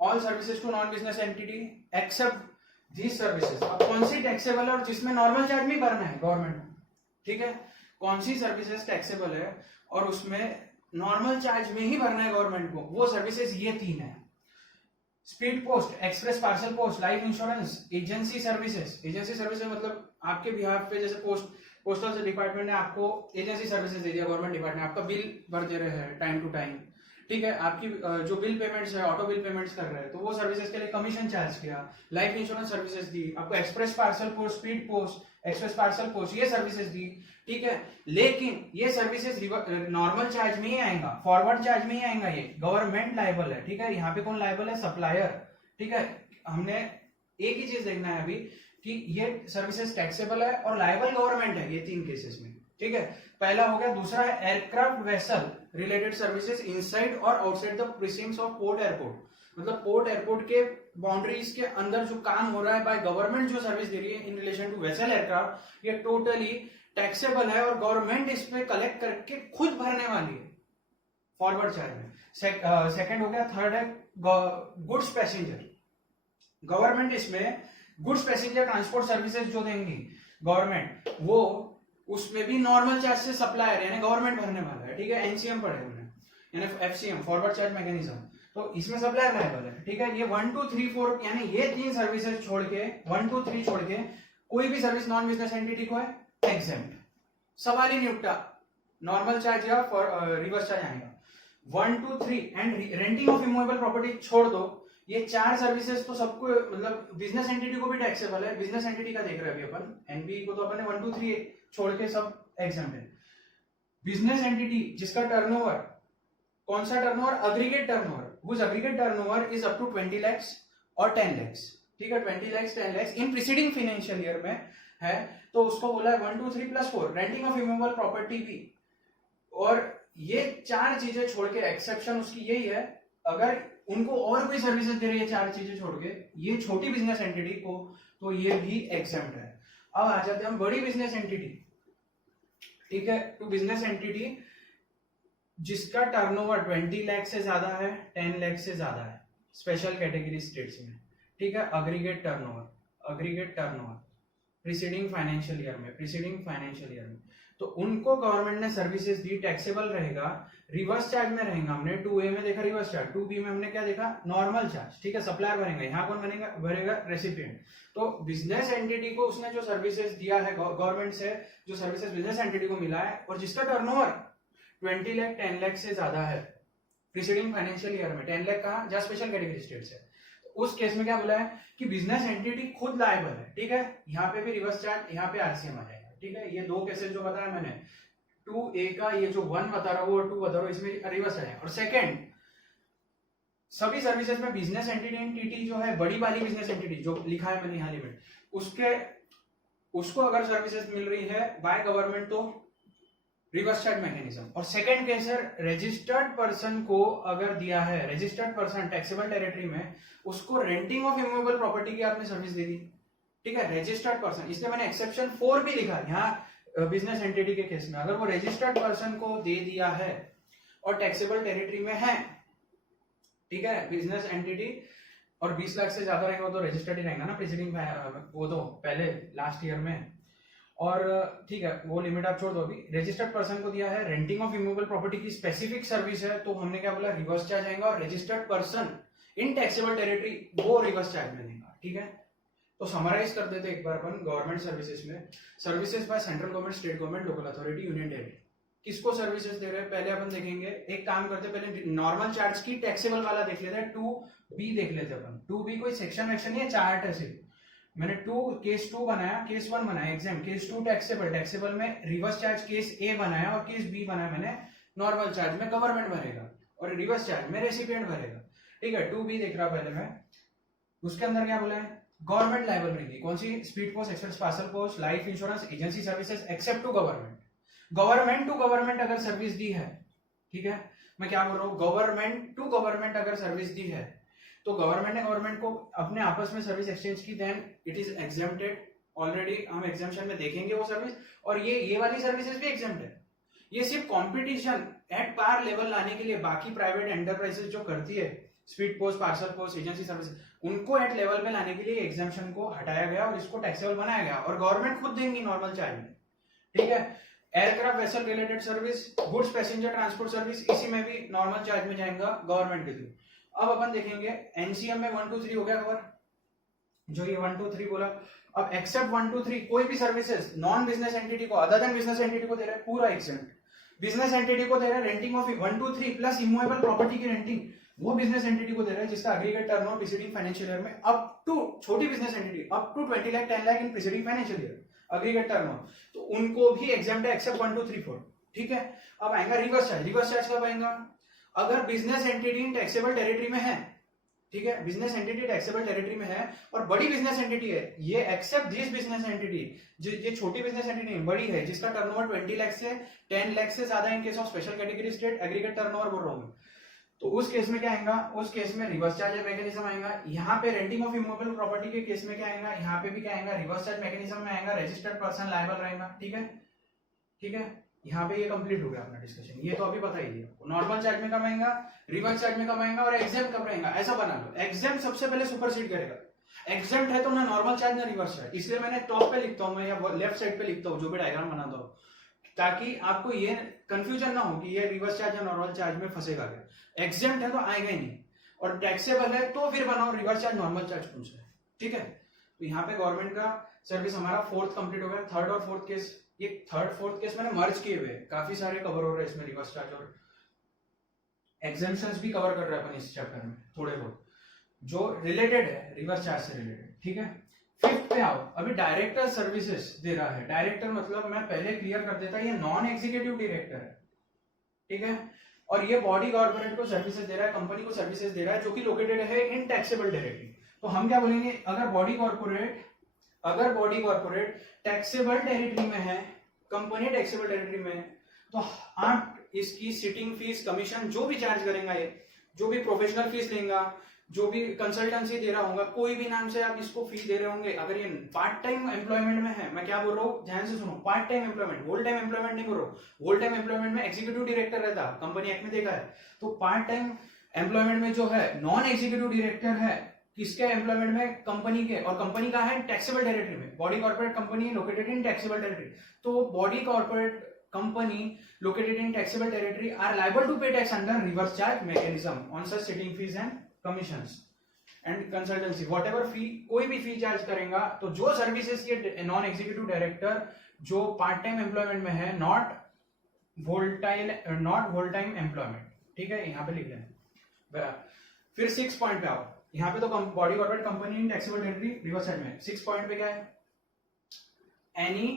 all services to non business entity except these services. अब कौन सी टैक्सेबल है और जिसमें नॉर्मल चार्ज भी भरना है गवर्नमेंट, ठीक है, कौन सी सर्विसेज टैक्सेबल है और उसमें नॉर्मल चार्ज में ही भरना है गवर्नमेंट को, वो सर्विसेज ये 3 है, speed post, express parcel post, life insurance, agency services. Agency services मतलब आपके बिहाफ पे, जैसे पोस्टल डिपार्टमेंट ने आपको एजेंसी सर्विसेज दे दिया, गवर्नमेंट डिपार्टमेंट आपका बिल भर दे रहे हैं टाइम टू टाइम, ठीक है, आपकी जो बिल पेमेंट्स है, ऑटो बिल पेमेंट्स कर रहे हैं, तो वो सर्विसेज के लिए कमीशन चार्ज किया, लाइफ इंश्योरेंस सर्विसेज दी आपको, express parcel post, speed post, express parcel post, ये सर्विसेज दी, ठीक है। लेकिन ये सर्विसेज नॉर्मल चार्ज में ही आएगा, फॉरवर्ड चार्ज में ही आएगा, ये गवर्नमेंट लायबल है, ठीक है। यहाँ पे कौन लायबल है, सप्लायर, ठीक है। हमने एक ही चीज देखना है अभी कि ये सर्विसेज टैक्सेबल है और लायबल गवर्नमेंट है, ये 3 केसेस में, ठीक है, पहला हो गया। दूसरा है aircraft vessel related services inside और outside the precincts of port airport, मतलब पोर्ट एयरपोर्ट के बाउंड्रीज के अंदर जो काम हो रहा है बाय गवर्नमेंट, जो सर्विस दे रही है in relation to vessel aircraft, ये टोटली टैक्सेबल है और गवर्नमेंट इस पे कलेक्ट करके खुद भरने वाली है फॉरवर्ड चार्ज में। सेकंड हो गया। थर्ड है गुड्स पैसेंजर, गवर्नमेंट इसमें गुड्स पैसेंजर ट्रांसपोर्ट सर्विसेज जो देंगी गवर्नमेंट, वो उसमें भी नॉर्मल चार्ज से सप्लायर यानी गवर्नमेंट भरने वाला है, ठीक है। एनसीएम पढ़े हमने, यानी एफसीएम, फॉरवर्ड चार्ज मैकेनिज्म, तो इसमें सप्लायर लायबल है, ठीक है। ये 1 2 3 4 यानी ये 3 सर्विसेज छोड़ के 1 2 3 छोड़ के कोई भी सर्विस नॉन बिजनेस एंटिटी को है एग्जेम्प्ट, सवाल ही नहीं उठता, नॉर्मल चार्ज या रिवर्स चार्ज आएगा। 1 2 3 and renting of immovable property छोड़ दो, ये 4 सर्विसेज तो सबको, मतलब बिजनेस एंटिटी को भी टैक्सेबल है, बिजनेस एंटिटी का देख रहे हैं अभी अपन, एनबी को तो अपन ने 1 2 3 छोड़ के सब एग्जाम्प्ट है। बिजनेस एंटिटी जिसका टर्नओवर, कौन सा turnover, aggregate turnover, whose aggregate turnover is up to 20 lakh और 10 लाख, ठीक है, 20 lakh 10 lakh in preceding financial year में है, तो उसको बोला है 1 2 3 + 4 रेंटिंग ऑफ इमूवेबल प्रॉपर्टी भी। और ये 4 चीजें छोड़ के एक्सेप्शन उसकी यही है, अगर उनको और कोई सर्विसेज दे रही है 4 चीजें छोड़ के ये छोटी बिजनेस एंटिटी को, तो ये भी एग्जेम्प्ट है। अब आ जाते हैं हम बड़ी बिजनेस एंटिटी, ठीक है, टू बिजनेस एंटिटी जिसका टर्नओवर 20 लाख से ज्यादा है, 10 लाख से ज्यादा है स्पेशल कैटेगरी स्टेट्स में, ठीक है। Aggregate turnover preceding financial year में, तो उनको गवर्नमेंट ने सर्विसेज दी, टैक्सेबल रहेगा। रिवर्स चार्ज में रहेगा, हमने 2A में देखा रिवर्स चार्ज, 2B में हमने क्या देखा, नॉर्मल चार्ज, ठीक है, सप्लायर भरेगा। यहाँ कौन बनेगा, भरेगा रेसिपिएंट। तो बिजनेस एंटिटी को उसने जो सर्विसेज दिया है गवर्नमेंट से, जो सर्विसेज बिजनेस एंटिटी को मिला है, और जिसका टर्नओवर 20 लाख 10 लाख से ज्यादा है प्रीसीडिंग फाइनेंशियल ईयर में, 10 लाख कहा, जहाँ स्पेशल कैटेगरी स्टेट्स है, उस केस में क्या बोला है कि बिजनेस एंटिटी खुद लायबल है, ठीक है। यहाँ पे भी रिवर्स चार्ज, यहाँ पे आरसीएम आ जाएगा, ठीक है। ये दो केसेस जो बताया मैंने, 2A का ये जो 1 बता रहा हूँ और 2 बता रहा हूँ, इसमें रिवर्स आ जाएगा। और सेकंड, सभी सर्विसेज में बिजनेस एंटिटी जो है, बड़ी वाली बिजनेस एंटिटी जो लिखा है मैंने यहाँ लिमिट, उसको अगर सर्विसेज मिल रही है बाय गवर्नमेंट तो रिवर्स चार्ज मैकेनिज्म। और सेकंड केस है, रजिस्टर्ड पर्सन को अगर दिया है, रजिस्टर्ड पर्सन टैक्सेबल टेरिटरी में, उसको रेंटिंग ऑफ इमूवेबल प्रॉपर्टी की आपने सर्विस दे दी, ठीक है, रजिस्टर्ड पर्सन। इसलिए मैंने एक्सेप्शन 4 भी लिखा यहाँ बिजनेस एंटिटी के केस में, अगर वो रजिस्टर्ड पर्सन को दे दिया है और टैक्सेबल टेरिटरी में है, ठीक है, बिजनेस एंटिटी, और 20 लाख से ज्यादा रहेगा तो रजिस्टर्ड ही रहेगा ना, प्रीसीडिंग वो तो पहले लास्ट ईयर में, और ठीक है वो लिमिट आप छोड़ दो। अभी रजिस्टर्ड पर्सन को दिया है, रेंटिंग ऑफ इमूवेबल प्रॉपर्टी की स्पेसिफिक सर्विस है, तो हमने क्या बोला, रिवर्स चार्ज आएगा, और रजिस्टर्ड पर्सन इन टैक्सेबल टेरिटरी वो रिवर्स चार्ज में देगा, ठीक है। तो समराइज कर देते एक बार अपन गवर्नमेंट सर्विसेज में, services by central government, state government, local authority, union territory, किसको सर्विसेज दे रहे हैं पहले अपन देखेंगे। एक काम करते पहले नॉर्मल चार्ज की टैक्सेबल वाला देख लेते हैं, 2B देख लेते अपन। 2B कोई सेक्शन वेक्शन नहीं है, चार्ट है सिर्फ। मैंने केस 2 बनाया, केस 1 बनाया एग्जाम, केस 2 टैक्सेबल में रिवर्स चार्ज केस A बनाया, और केस B बनाया मैंने नॉर्मल चार्ज में गवर्नमेंट भरेगा, और रिवर्स चार्ज में रेसिपिएंट भरेगा, ठीक है। 2B देख रहा पहले मैं, उसके अंदर क्या बोला है, गवर्नमेंट लायबल रहेगी, कौन सी, speed post, express parcel post, life insurance, agency services except to government. Government to government अगर सर्विस दी है, ठीक है, मैं क्या बोल रहा हूँ, गवर्नमेंट टू गवर्नमेंट अगर सर्विस दी है, तो गवर्नमेंट ने गवर्नमेंट को अपने आपस में सर्विस एक्सचेंज की, then it is exempted. Already हम एग्जाम्पशन में देखेंगे वो सर्विस, और ये वाली सर्विसेज भी एग्जेम्प्ट है। ये सिर्फ कंपटीशन एट पार लेवल लाने के लिए, बाकी प्राइवेट एंटरप्राइजेस जो करती है speed post, parcel post, agency service, उनको एट लेवल पे लाने के लिए एग्जाम्पशन को हटाया गया और इसको टैक्सेबल बनाया गया, और गवर्नमेंट खुद देंगी नॉर्मल चार्ज में, ठीक है। Aircraft vessel related service, goods passenger transport service, इसी में भी नॉर्मल चार्ज में जाएगा गवर्नमेंट के थ्रू। अब अपन देखेंगे एनसीएम में 1 2 3 हो गया कवर, जो ये 1 2 3 बोला। अब एक्सेप्ट 1 2 3 कोई भी सर्विसेज नॉन बिजनेस एंटिटी को, अदर देन बिजनेस एंटिटी को दे रहा है, पूरा एक्सेप्ट। बिजनेस एंटिटी को दे रहा है renting of 1 2 3 plus immovable property की रेंटिंग, वो बिजनेस एंटिटी को दे रहा है जिसका aggregate turnover preceding financial year में अप टू, छोटी business entity up to 20 lakh 10 lakh in preceding financial year aggregate turnover, तो उनको भी एग्जाम्प्ट है एक्सेप्ट 1 2 3 4, ठीक है। अब आएगा रिवर्स चार्ज। रिवर्स चार्ज कब आएगा, अगर बिजनेस एंटिटी इन टैक्सेबल टेरिटरी में है, ठीक है, बिजनेस एंटिटी टैक्सेबल टेरिटरी में है और बड़ी बिजनेस एंटिटी है, ये एक्सेप्ट दिस बिजनेस एंटिटी, ये छोटी बिजनेस एंटिटी नहीं, बड़ी है, जिसका टर्नओवर 20 लाख से 10 लाख से ज्यादा इन case of special category state aggregate turnover बोल रहा हूं, तो उस केस में क्या आएगा, उस केस में रिवर्स चार्ज मैकेनिज्म आएगा। यहाँ पे रेंटिंग ऑफ इमूवेबल प्रॉपर्टी के केस में क्या आएगा, यहाँ पे भी क्या आएगा, रिवर्स चार्ज मैकेनिज्म में आएगा, रजिस्टर्ड पर्सन लायबल रहेगा, ठीक है, ठीक है। यहाँ पे ये कंप्लीट हो गया अपना डिस्कशन, ये तो अभी पता ही दिया। नॉर्मल चार्ज में कब आएगा, रिवर्स चार्ज में कब आएगा, और एग्जेम्प्ट कब रहेगा, ऐसा बना लो। एग्जेम्प्ट सबसे पहले सुपरसीड करेगा, एग्जेम्प्ट है तो ना नॉर्मल चार्ज ना रिवर्स चार्ज, इसलिए मैंने टॉप पे लिखता हूँ मैं, या लेफ्ट साइड पे लिखता हूँ जो भी डायग्राम बनाता हूँ, ताकि आपको ये कंफ्यूजन ना हो कि ये रिवर्स चार्ज या नॉर्मल चार्ज में फंसेगा क्या। एग्जेम्प्ट है तो आएगा ही नहीं, और टैक्सेबल है तो फिर बनाओ रिवर्स चार्ज नॉर्मल चार्ज कौन सा है, ठीक है। तो यहाँ पे गवर्नमेंट का सर्विस हमारा 4th कंप्लीट हो गया। 3rd और 4th केस, ये 3rd 4th केस मैंने मर्ज किए हुए, काफी सारे कवर हो रहे हैं इसमें, रिवर्स चार्ज और एग्जेम्पशंस भी कवर कर रहे हैं अपन इस चैप्टर में थोड़े बहुत, जो रिलेटेड है रिवर्स चार्ज से रिलेटेड, ठीक है। 5th पे आओ, अभी डायरेक्टर सर्विसेज दे रहा है। डायरेक्टर मतलब मैं पहले क्लियर कर देता, ये नॉन एग्जीक्यूटिव डायरेक्टर है, ठीक है, और ये बॉडी कॉर्पोरेट को सर्विसेज दे रहा है, कंपनी को सर्विसेज दे रहा है, जो कि लोकेटेड है इन टैक्सेबल टेरिटरी। तो हम क्या बोलेंगे, अगर बॉडी कॉर्पोरेट टैक्सेबल टेरिटरी में है, कंपनी टैक्सेबल टेरिटरी में है, तो आप इसकी सिटिंग फीस, कमीशन जो भी चार्ज करेंगे, ये जो भी प्रोफेशनल फीस लेंगे, जो भी कंसल्टेंसी दे रहा होगा, कोई भी नाम से आप इसको फी दे रहे होंगे, अगर ये पार्ट टाइम एम्प्लॉयमेंट में है, मैं क्या बोल रहा हूँ ध्यान से सुनो, part time employment, whole time employment नहीं बोल रहा हूँ। होल टाइम एम्प्लॉयमेंट में एग्जीक्यूटिव डायरेक्टर रहता, कंपनी एक्ट में देखा है। तो पार्ट टाइम एम्प्लॉयमेंट में जो है नॉन एग्जीक्यूटिव डायरेक्टर है, किसके एम्प्लॉयमेंट में, कंपनी के, और कंपनी का है टैक्सेबल टेरिटरी में, body corporate company located in taxable territory, तो body corporate company located in taxable territory are liable to pay tax under reverse charge mechanism on such sitting fees and commissions and consultancy whatever fee, कोई भी fee charge करेगा तो जो services के non executive director जो part time employment में है, not wall time employment, ठीक है, यहाँ पे लिख लें। फिर 6 पॉइंट पे आओ, यहाँ पे तो body corporate company in taxable territory reverse charge में 6 पॉइंट पे क्या है, एनी,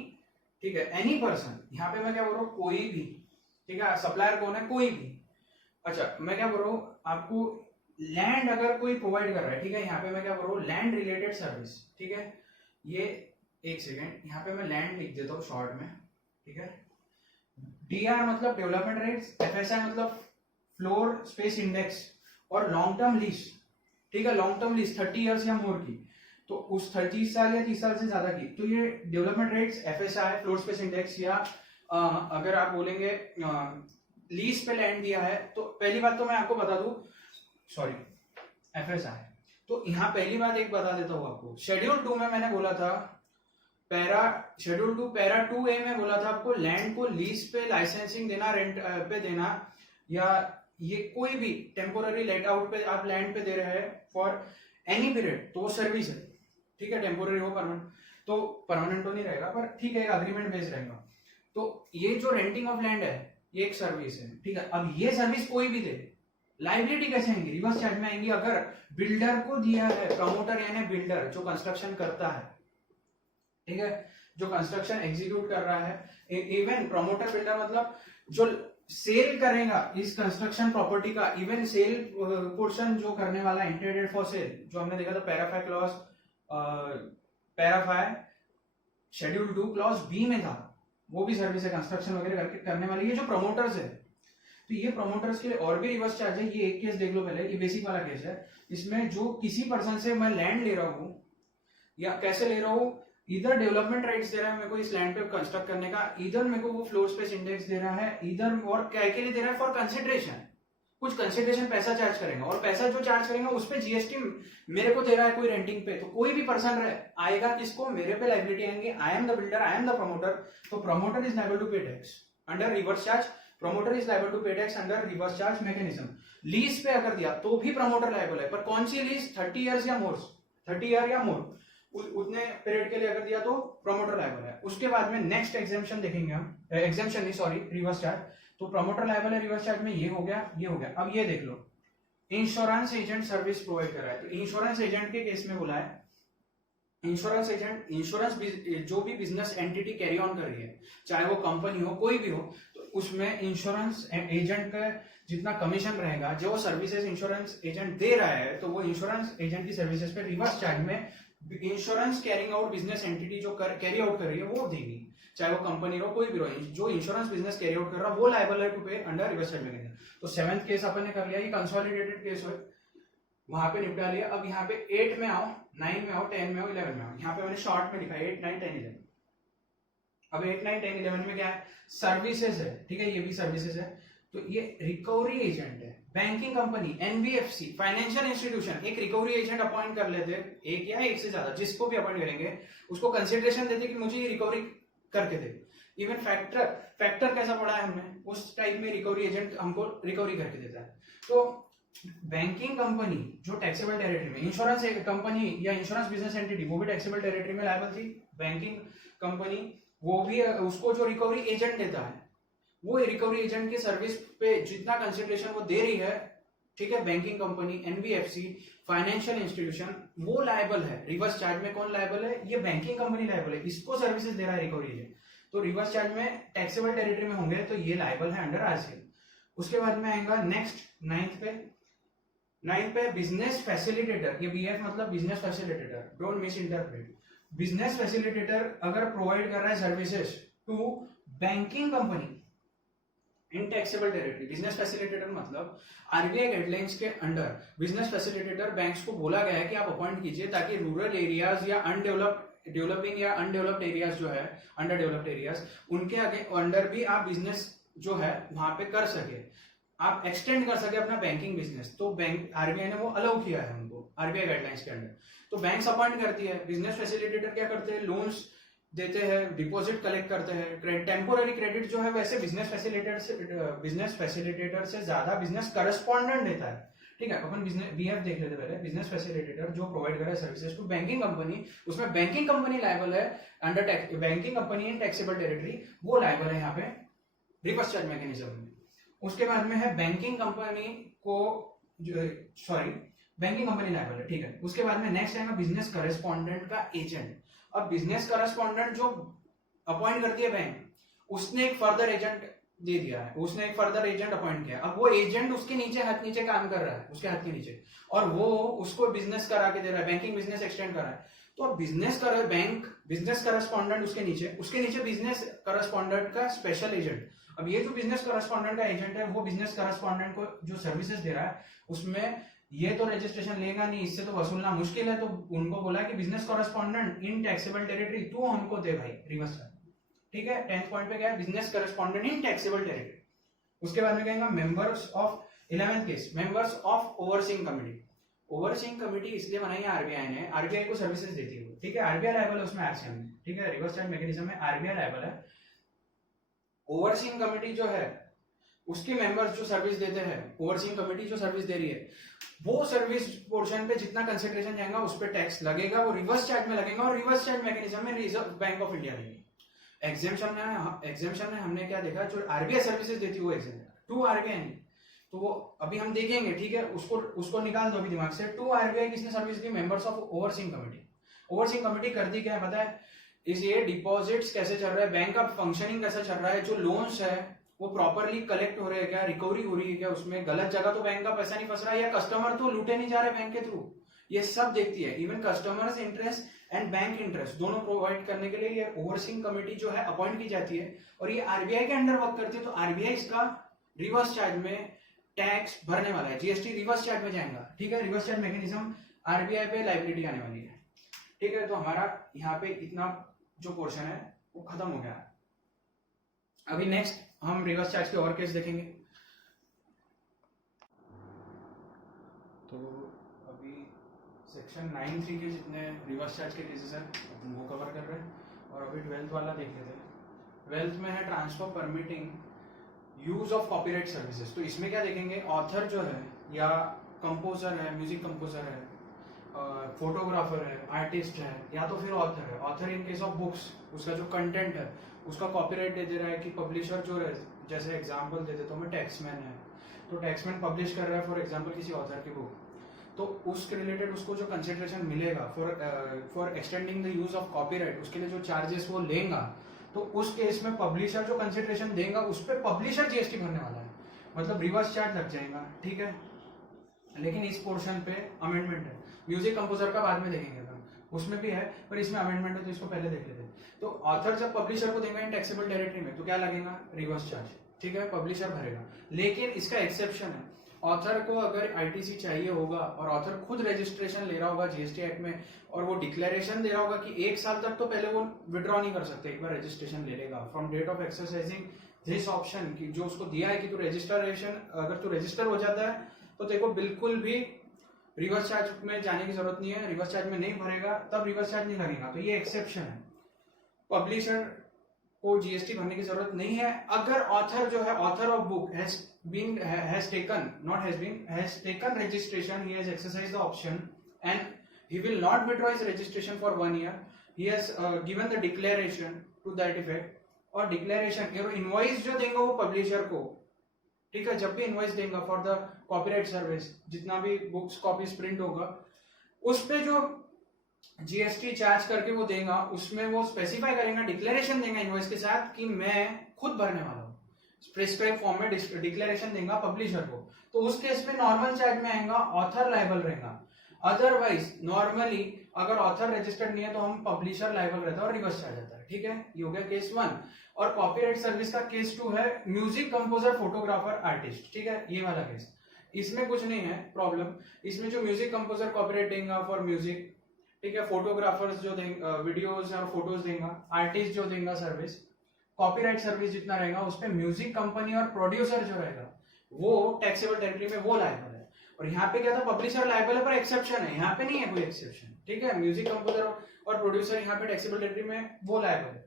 ठीक है, एनी पर्सन, यहाँ पे मैं क्या बोल रहा हूँ, कोई भी, ठीक है, सप्लायर कौन है, कोई भी। अच्छा मैं क्या बोल रहा हूँ, आपको लैंड अगर कोई प्रोवाइड कर रहा है, ठीक है, यहाँ पे मैं क्या बोल रहा हूँ, लैंड रिलेटेड सर्विस, ठीक है, ये एक सेकेंड, यहाँ पे मैं लैंड लिख देता हूँ शॉर्ट में, ठीक है, डीआर मतलब डेवलपमेंट रेट्स, एफएसआई मतलब फ्लोर स्पेस इंडेक्स, और लॉन्ग टर्म लीज, ठीक है, लॉन्ग टर्म लीज 30 इयर्स या मोर की, तो उस 30 साल या 30 साल से ज्यादा की, तो ये development rates, FSI, floor space index, या अगर आप बोलेंगे लीज पे लैंड दिया है, तो पहली बात तो मैं आपको बता दूं, सॉरी एफएसआई, तो यहाँ पहली बात एक बता देता हूँ आपको, शेड्यूल 2 में मैंने बोला था, शेड्यूल 2 पैरा 2A में बोला था आपको लैंड को लीज पे लाइसेंसिंग देना, रेंट पे देना, या ये कोई भी टेम्पोररी लेट आउट पे आप लैंड पे दे रहे हैं फॉर एनी पीरियड, तो वो सर्विस है, ठीक है, टेम्पोररी हो परमानेंट, तो परमानेंट तो नहीं रहेगा पर ठीक है, अग्रीमेंट बेस्ड रहेगा। तो ये जो रेंटिंग ऑफ लैंड है ये एक सर्विस है, ठीक है। अब ये सर्विस कोई भी दे, लाइबिलिटी कैसे आएंगी, रिवर्स चार्ज में आएंगी अगर बिल्डर को दिया है, प्रमोटर यानी बिल्डर जो कंस्ट्रक्शन करता है, ठीक है, जो कंस्ट्रक्शन एग्जीक्यूट कर रहा है, इवन प्रमोटर बिल्डर मतलब जो सेल करेगा इस कंस्ट्रक्शन प्रॉपर्टी का, इवन सेल पोर्शन जो करने वाला, इंटेंडेड फॉर सेल, जो हमने देखा था पैराफाई क्लॉज, पैराफाई शेड्यूल 2 क्लॉज बी में था, वो भी सर्विस है कंस्ट्रक्शन वगैरह करने वाली, ये जो प्रमोटर्स है, तो ये प्रमोटर्स के लिए और भी रिवर्स चार्ज है। ये एक केस देख लो पहले, ये बेसिक वाला केस है, इसमें जो किसी पर्सन से मैं लैंड ले रहा हूँ, या कैसे ले रहा हूँ, इधर डेवलपमेंट राइट्स दे रहा है मेरे को इस लैंड पे कंस्ट्रक्ट करने का, इधर मेरे को वो फ्लोर स्पेस इंडेक्स दे रहा है, इधर और क्या के लिए दे रहा है, फॉर कंसिडरेशन, कुछ कंसिडरेशन पैसा चार्ज करेंगे, और पैसा जो चार्ज करेंगे उस पे जीएसटी मेरे को दे रहा है कोई रेंटिंग पे, तो कोई भी पर्सन आएगा किसको, मेरे पे लाइबिलिटी आएंगे, I am the builder, I am the promoter, तो promoter is liable to pay tax under reverse charge, promoter is liable to pay tax under reverse charge mechanism. Lease पे अगर दिया तो भी प्रमोटर लायबल है, पर कौन सी लीज, 30 ईयर्स या मोर, 30 ईयर या मोर, उतने पीरियड के लिए अगर दिया तो प्रमोटर लायबल है। उसके बाद में नेक्स्ट एग्जेम्पशन देखेंगे हम, एग्जेम्पशन नहीं सॉरी, रिवर्स चार्ज, तो प्रमोटर लायबल है रिवर्स चार्ज में, ये हो गया, ये हो गया। अब ये देख लो, इंश्योरेंस एजेंट सर्विस प्रोवाइड कर रहा है, तो इंश्योरेंस एजेंट के केस में बोला है, इंश्योरेंस एजेंट, इंश्योरेंस जो भी बिजनेस एंटिटी कैरी ऑन कर रही है, चाहे वो कंपनी हो कोई भी हो, तो उसमें इंश्योरेंस एजेंट का जितना कमीशन रहेगा, जो सर्विसेज इंश्योरेंस एजेंट दे रहा है, तो वो इंश्योरेंस एजेंट की सर्विसेज पे रिवर्स चार्ज में insurance carrying out business entity जो कैरी आउट कर रही है वो देगी, चाहे वो कंपनी हो कोई भी हो, जो इंश्योरेंस बिजनेस कैरी आउट कर रहा है वो लायबल है टू पे अंडर रिवर्स चार्ज मैकेनिज्म। तो 7th केस अपन ने कर लिया, ये कंसोलिडेटेड केस है, वहां पे निपटा लिया। अब यहाँ पे 8 में आओ, 9 में आओ, 10 में आओ, 11 में आओ, यहाँ पे मैंने शॉर्ट में लिखा 8, 9, 10, 11। अब 8, 9, 10, 11 में क्या है, सर्विसेज है, ठीक है, ये भी सर्विसेज है, तो ये रिकवरी एजेंट है, banking company, NBFC, financial institution एक रिकवरी एजेंट अपॉइंट कर लेते, एक या एक से ज्यादा, जिसको भी अपॉइंट करेंगे उसको कंसिडरेशन देते कि मुझे ये रिकवरी करके दे। इवन फैक्टर कैसा पढ़ा है हमने, उस टाइप में रिकवरी एजेंट हमको रिकवरी करके देता है। तो बैंकिंग कंपनी जो टैक्सेबल टेरिटरी में, इंश्योरेंस कंपनी या इंश्योरेंस बिजनेस एंटिटी वो भी टैक्सेबल टेरिटरी में लायबल थी, बैंकिंग कंपनी वो भी, उसको जो रिकवरी एजेंट देता है वो रिकवरी एजेंट के सर्विस पे जितना कंसिडरेशन वो दे रही है, ठीक है, banking company, NBFC, financial institution, वो लायबल है। रिवर्स चार्ज में कौन लायबल है, ये बैंकिंग कंपनी लायबल है, इसको सर्विसेज दे रहा है रिकवरी एजेंट, तो रिवर्स चार्ज में टैक्सेबल टेरिटरी में होंगे तो ये लायबल है अंडर आरसीएल। उसके बाद में आएगा नेक्स्ट 9th पे बिजनेस फैसिलिटेटर, ये बीएफ मतलब business facilitator, don't misinterpret. Business facilitator अगर प्रोवाइड कर रहा है services to banking company in taxable territory, business facilitator मतलब आरबीआई गाइडलाइंस के अंडर बिजनेस फैसिलिटेटर बैंक्स को बोला गया है कि आप अपॉइंट कीजिए ताकि रूरल एरियाज या डेवलपिंग या अनडेवलप्ड एरियाज जो है, अंडर डेवलप्ड एरियाज, उनके आगे अंडर भी आप बिजनेस जो है वहां पे कर सके, आप एक्सटेंड कर सके अपना बैंकिंग बिजनेस, तो बैंक आरबीआई ने वो अलाउ किया है उनको। आरबीआई गाइडलाइंस के अंडर। तो बैंक्स अपॉइंट करती है, बिजनेस फैसिलिटेटर क्या करते हैं, लोन्स देते हैं, डिपॉजिट कलेक्ट करते हैं। टेम्पोररी क्रेडिट जो है वैसे बिजनेस फैसिलिटेटर से ज्यादा बिजनेस करस्पॉन्डेंट देता है, ठीक है। अपन बिजनेस बीएफ देख लेते पहले। बिजनेस फैसिलिटेटर जो प्रोवाइड करे सर्विसेज टू बैंकिंग कंपनी, उसमें बैंकिंग कंपनी लायबल है under tax, banking company in taxable territory, वो लायबल है यहाँ पे रिवर्स चार्ज मैकेनिज्म में। उसके बाद में है बैंकिंग कंपनी को बैंकिंग कंपनी लायबल है, ठीक है। उसके बाद में नेक्स्ट आएगा बिजनेस करस्पॉन्डेंट का एजेंट। अब बिजनेस करस्पॉन्डेंट जो अपॉइंट करती है बैंक, उसने एक फर्दर एजेंट दे दिया है, उसने एक फर्दर एजेंट अपॉइंट किया। अब वो एजेंट उसके नीचे हाथ नीचे काम कर रहा है, उसके हाथ के नीचे, और वो उसको बिजनेस करा के दे रहा है, बैंकिंग बिजनेस एक्सटेंड कर रहा है। तो अब बिजनेस करस्पॉन्डेंट उसके नीचे बिजनेस करस्पॉन्डेंट का स्पेशल एजेंट। अब ये जो बिजनेस करस्पॉन्डेंट का एजेंट है, वो बिजनेस करस्पॉन्डेंट को जो सर्विसेज दे रहा है, उसमें ये तो रजिस्ट्रेशन लेगा नहीं, इससे तो वसूलना मुश्किल है। तो उनको बोला कि बिजनेस कॉरेस्पॉन्डेंट इन टैक्सेबल टेरिटरी तू हमको दे भाई रिवर्स चार्ज, ठीक है। 10th पॉइंट पे क्या है, बिजनेस कॉरेस्पॉन्डेंट इन टैक्सेबल टेरिटरी। उसके बाद में कहेंगे members of 11th case, members of overseeing committee. Overseeing committee इसलिए बनाई है आरबीआई ने, आरबीआई को सर्विसेज देती है, ठीक है। आरबीआई लायबल है उसमें आरसीएम में, ठीक है। रिवर्स चार्ज मैकेनिज्म में आरबीआई लायबल है। ओवरसीइंग कमिटी जो है उसके मेंबर्स जो सर्विस देते हैं, ओवरसीइंग कमिटी जो सर्विस दे रही है, वो सर्विस पोर्शन पे जितना कंसिडरेशन जाएगा उस पे टैक्स लगेगा, वो रिवर्स चार्ज में लगेगा। और रिवर्स चार्ज मैकेनिज्म में रिजर्व बैंक ऑफ इंडिया देगी। एग्जेम्पशन में हमने क्या देखा, जो आरबीआई सर्विसेज देती है वो एग्जेम्पट, टू आरबीआई नहीं। तो वो अभी हम देखेंगे, ठीक है। उसको निकाल दो अभी दिमाग से। टू आरबीआई किसने service the, members of overseeing committee. Overseeing committee करती क्या है पता है, इस ये डिपॉजिट्स कैसे चल रहा है, बैंक का फंक्शनिंग कैसा चल रहा है, जो लोन्स है वो प्रॉपरली कलेक्ट हो रहे हैं क्या, रिकवरी हो रही है क्या, उसमें गलत जगह तो बैंक का पैसा नहीं फंस रहा है, या कस्टमर तो लूटे नहीं जा रहे बैंक के थ्रू, ये सब देखती है। Even customers interest and bank interest दोनों प्रोवाइड करने के लिए ये ओवरसीइंग कमिटी जो है अपॉइंट की जाती है, और ये आरबीआई के अंडर वर्क करती है। तो आरबीआई इसका रिवर्स चार्ज में टैक्स भरने वाला है, जीएसटी रिवर्स चार्ज में जाएगा, ठीक है। रिवर्स चार्ज मैकेनिज्म आरबीआई पे लायबिलिटी आने वाली है, ठीक है। तो हमारा यहाँ पे इतना जो पोर्शन है वो खत्म हो गया। अभी नेक्स्ट हम रिवर्स चार्ज के और केस देखेंगे। तो अभी सेक्शन 9(3) के जितने रिवर्स चार्ज के केसेस हैं वो कवर कर रहे हैं, और अभी 12th वाला देख लेते हैं। 12th में है transfer permitting use of copyright services. तो इसमें क्या देखेंगे, ऑथर जो है या कंपोजर है, म्यूजिक कंपोजर है, फोटोग्राफर है, आर्टिस्ट है, या तो फिर ऑथर है। Author in case of books, उसका जो कंटेंट है उसका कॉपीराइट दे रहा है कि पब्लिशर जो है, जैसे एग्जांपल दे देता हूँ मैं, टैक्समैन है, तो टैक्समैन पब्लिश कर रहा है फॉर एग्जांपल किसी ऑथर की बुक, तो उसके रिलेटेड उसको जो कंसिडरेशन मिलेगा for extending the use of copyright, उसके लिए जो चार्जेस वो लेगा, तो उस केस में पब्लिशर जो कंसिडरेशन देगा उस पर पब्लिशर जीएसटी भरने वाला है, मतलब रिवर्स चार्ज लग जाएगा, ठीक है। लेकिन इस पोर्शन पे अमेंडमेंट है। म्यूजिक कंपोजर का बाद में देखेंगे अपन, उसमें भी है पर इसमें अमेंडमेंट है, तो इसको पहले देख लेते हैं। तो ऑथर जब पब्लिशर को देगा इन टैक्सेबल टेरिटरी में, तो क्या लगेगा, रिवर्स चार्ज, ठीक है, पब्लिशर भरेगा। लेकिन इसका एक्सेप्शन है, ऑथर को अगर आईटीसी चाहिए होगा और ऑथर खुद रजिस्ट्रेशन ले रहा होगा जीएसटी एक्ट में, और वो डिक्लेरेशन दे रहा होगा कि 1 साल तक तो पहले वो विड्रॉ नहीं कर सकते, एक बार रजिस्ट्रेशन ले लेगा from date of exercising this option, की जो उसको दिया है कि तू रजिस्ट्रेशन, अगर तू रजिस्टर हो जाता है तो देखो बिल्कुल भी रिवर्स चार्ज में जाने की जरूरत नहीं है, रिवर्स चार्ज में नहीं भरेगा तब रिवर्स चार्ज नहीं लगेगा। तो ये एक्सेप्शन है, पब्लिशर को जीएसटी भरने की जरूरत नहीं है अगर ऑथर जो है, author of book has taken registration, he has exercised the option and he will not withdraw his registration for 1 year, he has given the declaration to that effect, और डिक्लेरेशन इनवॉइस जो देंगे वो publisher को, ठीक है, जब भी invoice देंगे फॉर द कॉपीराइट सर्विस, जितना भी बुक्स कॉपीज प्रिंट होगा उस पे जो जीएसटी चार्ज करके वो देगा, उसमें वो स्पेसिफाई करेगा, डिक्लेरेशन देगा इनवॉइस के साथ कि मैं खुद भरने वाला हूँ, प्रिस्क्राइब फॉर्म में डिक्लेरेशन देगा पब्लिशर को, तो उस केस में नॉर्मल चार्ज में आएगा, ऑथर लायबल रहेगा। अदरवाइज नॉर्मली अगर ऑथर रजिस्टर्ड नहीं है तो हम पब्लिशर लायबल रहता है और रिवर्स चार्ज आता है, ठीक है। ये हो गया केस 1। और कॉपीराइट सर्विस का केस 2 है म्यूजिक कंपोजर, फोटोग्राफर, आर्टिस्ट, ठीक है, ये वाला केस। इसमें कुछ नहीं है प्रॉब्लम, इसमें जो म्यूजिक कंपोजर कॉपीराइट देगा फॉर म्यूजिक, ठीक है, फोटोग्राफर्स जो देंगे वीडियोस और फोटोज देगा, आर्टिस्ट जो देगा सर्विस, कॉपीराइट सर्विस जितना रहेगा उस पे म्यूजिक कंपनी और प्रोड्यूसर जो रहेगा वो टैक्सेबल टेरिटरी में वो लायबल है। और यहाँ पे क्या था, पब्लिशर लायबल है पर एक्सेप्शन है, यहाँ पे नहीं है कोई एक्सेप्शन, ठीक है। म्यूजिक कंपोजर और प्रोड्यूसर यहाँ पे टैक्सेबल टेरिटरी में वो लायबल है,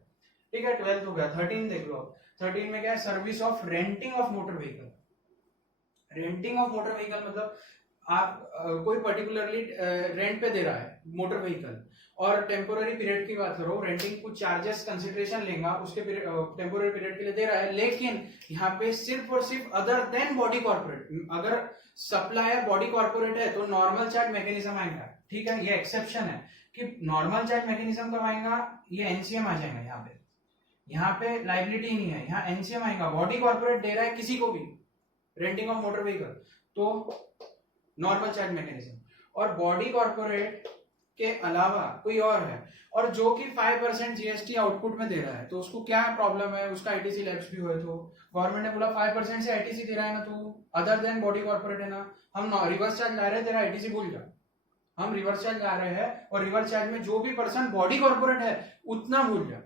ठीक है। 12 हो गया। 13 देख लो। 13 में क्या है, service of renting of motor vehicle. Renting of motor vehicle मतलब आप कोई पर्टिकुलरली रेंट पे दे रहा है मोटर व्हीकल और टेम्पोररी पीरियड की बात करो, रेंटिंग कुछ चार्जेस कंसिडरेशन लेगा उसके टेम्पोररी पीरियड के लिए दे रहा है, लेकिन यहाँ पे सिर्फ और सिर्फ अदर देन बॉडी कॉर्पोरेट, अगर सप्लायर बॉडी कॉर्पोरेट है तो नॉर्मल चार्ज मैकेनिज्म आएगा, ठीक है। ये एक्सेप्शन है कि नॉर्मल चार्ज मैकेनिज्म कब आएगा, ये एनसीएम आ जाएगा। यहाँ पे लाइबिलिटी नहीं है, यहाँ एनसीएम आएगा। बॉडी कॉर्पोरेट दे रहा है किसी को भी रेंटिंग ऑफ मोटर व्हीकल तो नॉर्मल चार्ज मैकेनिज्म, और बॉडी कॉर्पोरेट के अलावा कोई और है और जो कि 5% जीएसटी आउटपुट में दे रहा है, तो उसको क्या प्रॉब्लम है, उसका आईटीसी लैप्स भी हुए तो गवर्नमेंट ने बोला 5% से आईटीसी दे रहा है ना, तो अदर देन बॉडी कॉर्पोरेट है ना, हम रिवर्स चार्ज ला रहे हैं, तेरा आईटीसी भूल जा, हम रिवर्स चार्ज ला रहे हैं और रिवर्स चार्ज में जो भी पर्सन बॉडी कॉर्पोरेट है उतना भूल जा,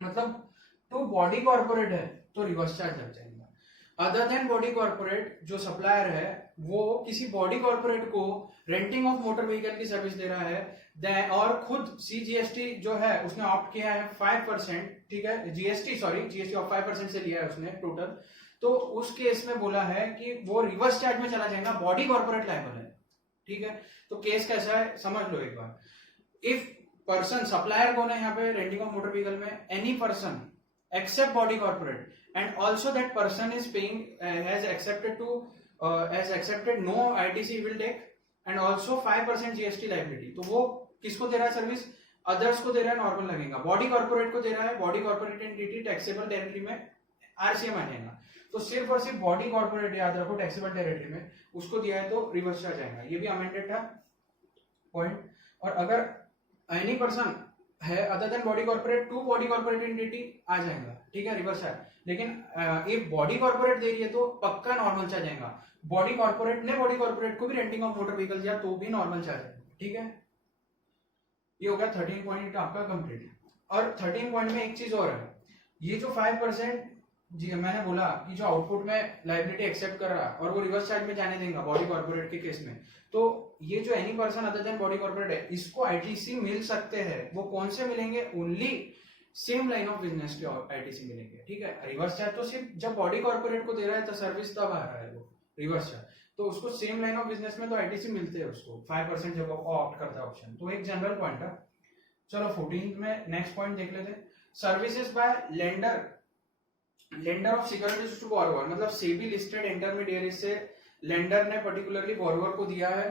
मतलब तो बॉडी कॉर्पोरेट है तो रिवर्स चार्ज लग जाएगा। अदर देन बॉडी कॉर्पोरेट जो सप्लायर है वो किसी बॉडी कॉर्पोरेट को रेंटिंग ऑफ मोटर व्हीकल की सर्विस दे रहा है और खुद सीजीएसटी जो है उसने ऑप्ट किया है 5%, ठीक है, जीएसटी ऑफ 5% से लिया है उसने टोटल, तो उस केस में बोला है कि वो रिवर्स चार्ज में चला जाएगा, बॉडी कॉर्पोरेट लायबल है, ठीक है। तो केस कैसा है समझ लो एक बार। इफ पर्सन, सप्लायर कौन है यहाँ पे रेंटिंग ऑफ मोटर व्हीकल में, any person except body corporate and also that person is paying has accepted no ITC will take and also 5% GST liability, तो वो किसको दे रहा है सर्विस, अदर्स को दे रहा है, नॉर्मल लगेगा, बॉडी कॉर्पोरेट को दे रहा है, body corporate entity taxable territory में आरसीएम आ जाएगा, तो सिर्फ और सिर्फ बॉडी कॉर्पोरेट याद रखो टैक्सेबल टेरिटरी में उसको दिया है तो रिवर्स चार्ज आएगा। ये भी अमेंडेड था पॉइंट। और अगर एनी पर्सन है other than body corporate to body corporate entity आ जाएगा, ठीक है, रिवर्स चार्ज। लेकिन ये बॉडी कॉर्पोरेट दे रही है तो पक्का नॉर्मल चार्ज आएगा, बॉडी कॉर्पोरेट ने बॉडी कॉर्पोरेट को भी रेंटिंग ऑफ मोटर व्हीकल दिया तो भी नॉर्मल चार्ज आएगा, ठीक है। ये हो गया 13 पॉइंट आपका कंप्लीट। और 13 पॉइंट में एक चीज और है, ये जो 5% मैंने बोला कि जो आउटपुट में लाइबिलिटी एक्सेप्ट कर रहा है और वो रिवर्स चार्ज में जाने देगा बॉडी कॉर्पोरेट के केस में, तो ये जो any person other than body corporate है इसको आईटीसी मिल सकते हैं। वो कौन से मिलेंगे, only same line of business के आईटीसी मिलेंगे, ठीक है। रिवर्स चार्ज तो सिर्फ जब बॉडी कॉर्पोरेट को दे रहा है तो सर्विस तब आ रहा है वो रिवर्स चार्ज, तो उसको सेम लाइन ऑफ बिजनेस में तो आईटीसी मिलते हैं उसको 5% जब वो ऑप्ट करता है ऑप्शन, तो एक जनरल पॉइंट है। चलो 14 में नेक्स्ट पॉइंट देख लेते हैं, services by lender of securities to borrower, मतलब सेबी लिस्टेड इंटरमीडिएरी से लेंडर ने पर्टिकुलरली बॉरोवर को दिया है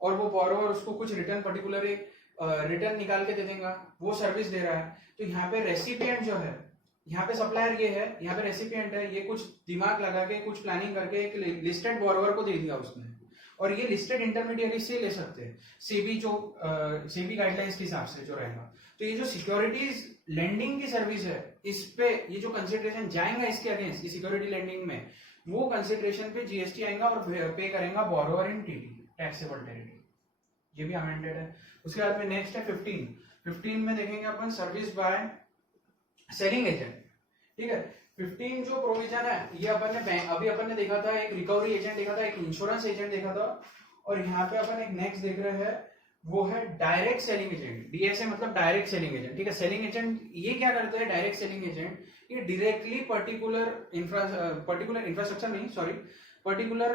और वो बॉरोवर उसको कुछ रिटर्न पर्टिकुलरली रिटर्न निकाल के दे देगा, वो सर्विस दे रहा है। तो यहाँ पे रेसिपिएंट जो है, यहाँ पे सप्लायर ये है, यहाँ पे रेसिपिएंट है, ये कुछ दिमाग लगा के कुछ प्लानिंग करके एक लिस्टेड बॉरोवर को दे दिया उसने, और ये लिस्टेड इंटरमीडिएरी से ले सकते हैं सेबी जो सेबी गाइडलाइंस के हिसाब से जो रहेगा। तो ये जो सिक्योरिटीज लेंडिंग की सर्विस है इस पे ये जो कंसिडरेशन जाएगा इसके अगेंस्ट ये सिक्योरिटी लेंडिंग में, वो कंसिडरेशन पे जीएसटी आएगा और पे करेगा बॉरोवर इन टीटी टैक्सेबल टेरिटरी, ये भी अमेंडेड है। उसके बाद में नेक्स्ट है 15 में देखेंगे अपन सर्विस बाय सेलिंग एजेंट, ठीक है। 15 जो प्रोविजन है ये अपन ने अभी अपन ने देखा था, एक रिकवरी एजेंट देखा था, एक इंश्योरेंस एजेंट देखा था, और यहाँ पे अपन एक नेक्स्ट देख रहे हैं वो है डायरेक्ट सेलिंग एजेंट, डीएसए मतलब डायरेक्ट सेलिंग एजेंट, ठीक है। सेलिंग एजेंट ये क्या करते हैं, डायरेक्ट सेलिंग एजेंट ये डायरेक्टली पर्टिकुलर इंफ्रास्ट्रक्चर नहीं सॉरी पर्टिकुलर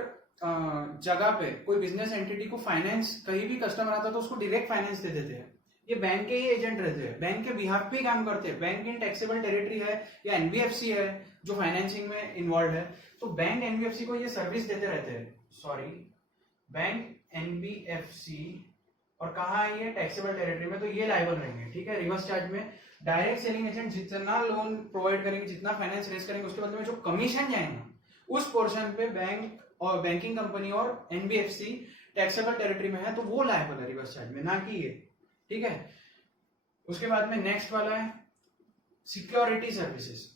जगह पे कोई बिजनेस एंटिटी को फाइनेंस, कहीं भी कस्टमर आता है तो उसको डायरेक्ट फाइनेंस दे देते हैं, ये बैंक के ही एजेंट रहते हैं, बैंक के बिहाफ पे काम करते हैं। बैंक इन टैक्सेबल टेरिटरी है या एनबीएफसी है जो फाइनेंसिंग में इन्वॉल्व है, तो बैंक एनबीएफसी को ये सर्विस देते रहते हैं, बैंक एनबीएफसी, और कहाँ है ये टैक्सेबल टेरिटरी में, तो ये लायबल रहेंगे, ठीक है, रिवर्स चार्ज में। डायरेक्ट सेलिंग एजेंट जितना लोन प्रोवाइड करेंगे, जितना फाइनेंस रेज करेंगे, उसके बदले में जो कमीशन जाएगा उस पोर्शन पे बैंक और बैंकिंग कंपनी और एनबीएफसी टैक्सेबल टेरिटरी में है, तो वो लायबल है रिवर्स चार्ज में, ना कि ये, ठीक है। उसके बाद में नेक्स्ट वाला है सिक्योरिटी सर्विसेज।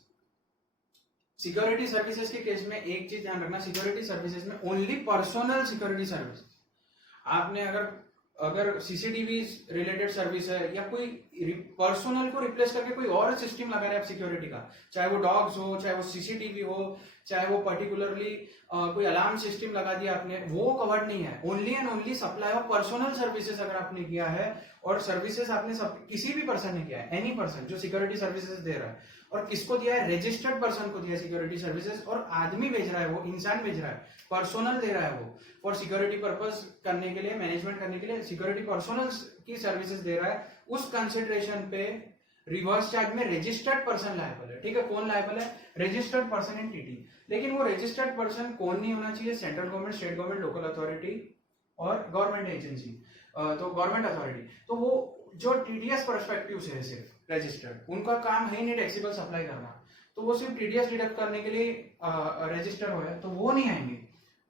सिक्योरिटी सर्विसेज के केस में एक चीज ध्यान रखना, सिक्योरिटी सर्विसेज में ओनली पर्सनल सिक्योरिटी सर्विसेज, आपने अगर अगर सीसीटीवी रिलेटेड सर्विस है या कोई पर्सनल को रिप्लेस करके कोई और सिस्टम लगा रहे हैं आप सिक्योरिटी का, चाहे वो डॉग्स हो, चाहे वो सीसीटीवी हो, चाहे वो पर्टिकुलरली कोई अलार्म सिस्टम लगा दिया आपने, वो कवर्ड नहीं है। Only and only supply of personal services अगर आपने किया है और सर्विसेज आपने किसी भी पर्सन ने किया है, एनी पर्सन जो सिक्योरिटी सर्विसेज दे रहा है, और किसको दिया है, रजिस्टर्ड पर्सन को दिया है सिक्योरिटी सर्विसेज, और आदमी भेज रहा है, वो इंसान भेज रहा है, पर्सनल दे रहा है वो फॉर सिक्योरिटी पर्पस करने के लिए, मैनेजमेंट करने के लिए सिक्योरिटी पर्सनल की सर्विसेज दे रहा है, उस कंसिडरेशन पे रिवर्स चार्ज में रजिस्टर्ड पर्सन लायबल है। ठीक है, कौन लायबल है, रजिस्टर्ड पर्सन इन टीटी। लेकिन वो रजिस्टर्ड पर्सन कौन नहीं होना चाहिए, central government, state government, local authority और गवर्नमेंट एजेंसी, तो गवर्नमेंट अथॉरिटी। तो वो जो टीडीएस परस्पेक्टिव से है सिर्फ रजिस्टर्ड, उनका काम है ही नहीं टैक्सेबल सप्लाई करना, तो वो सिर्फ टीडीएस डिडक्ट करने के लिए रजिस्टर हो है, तो वो नहीं आएंगे।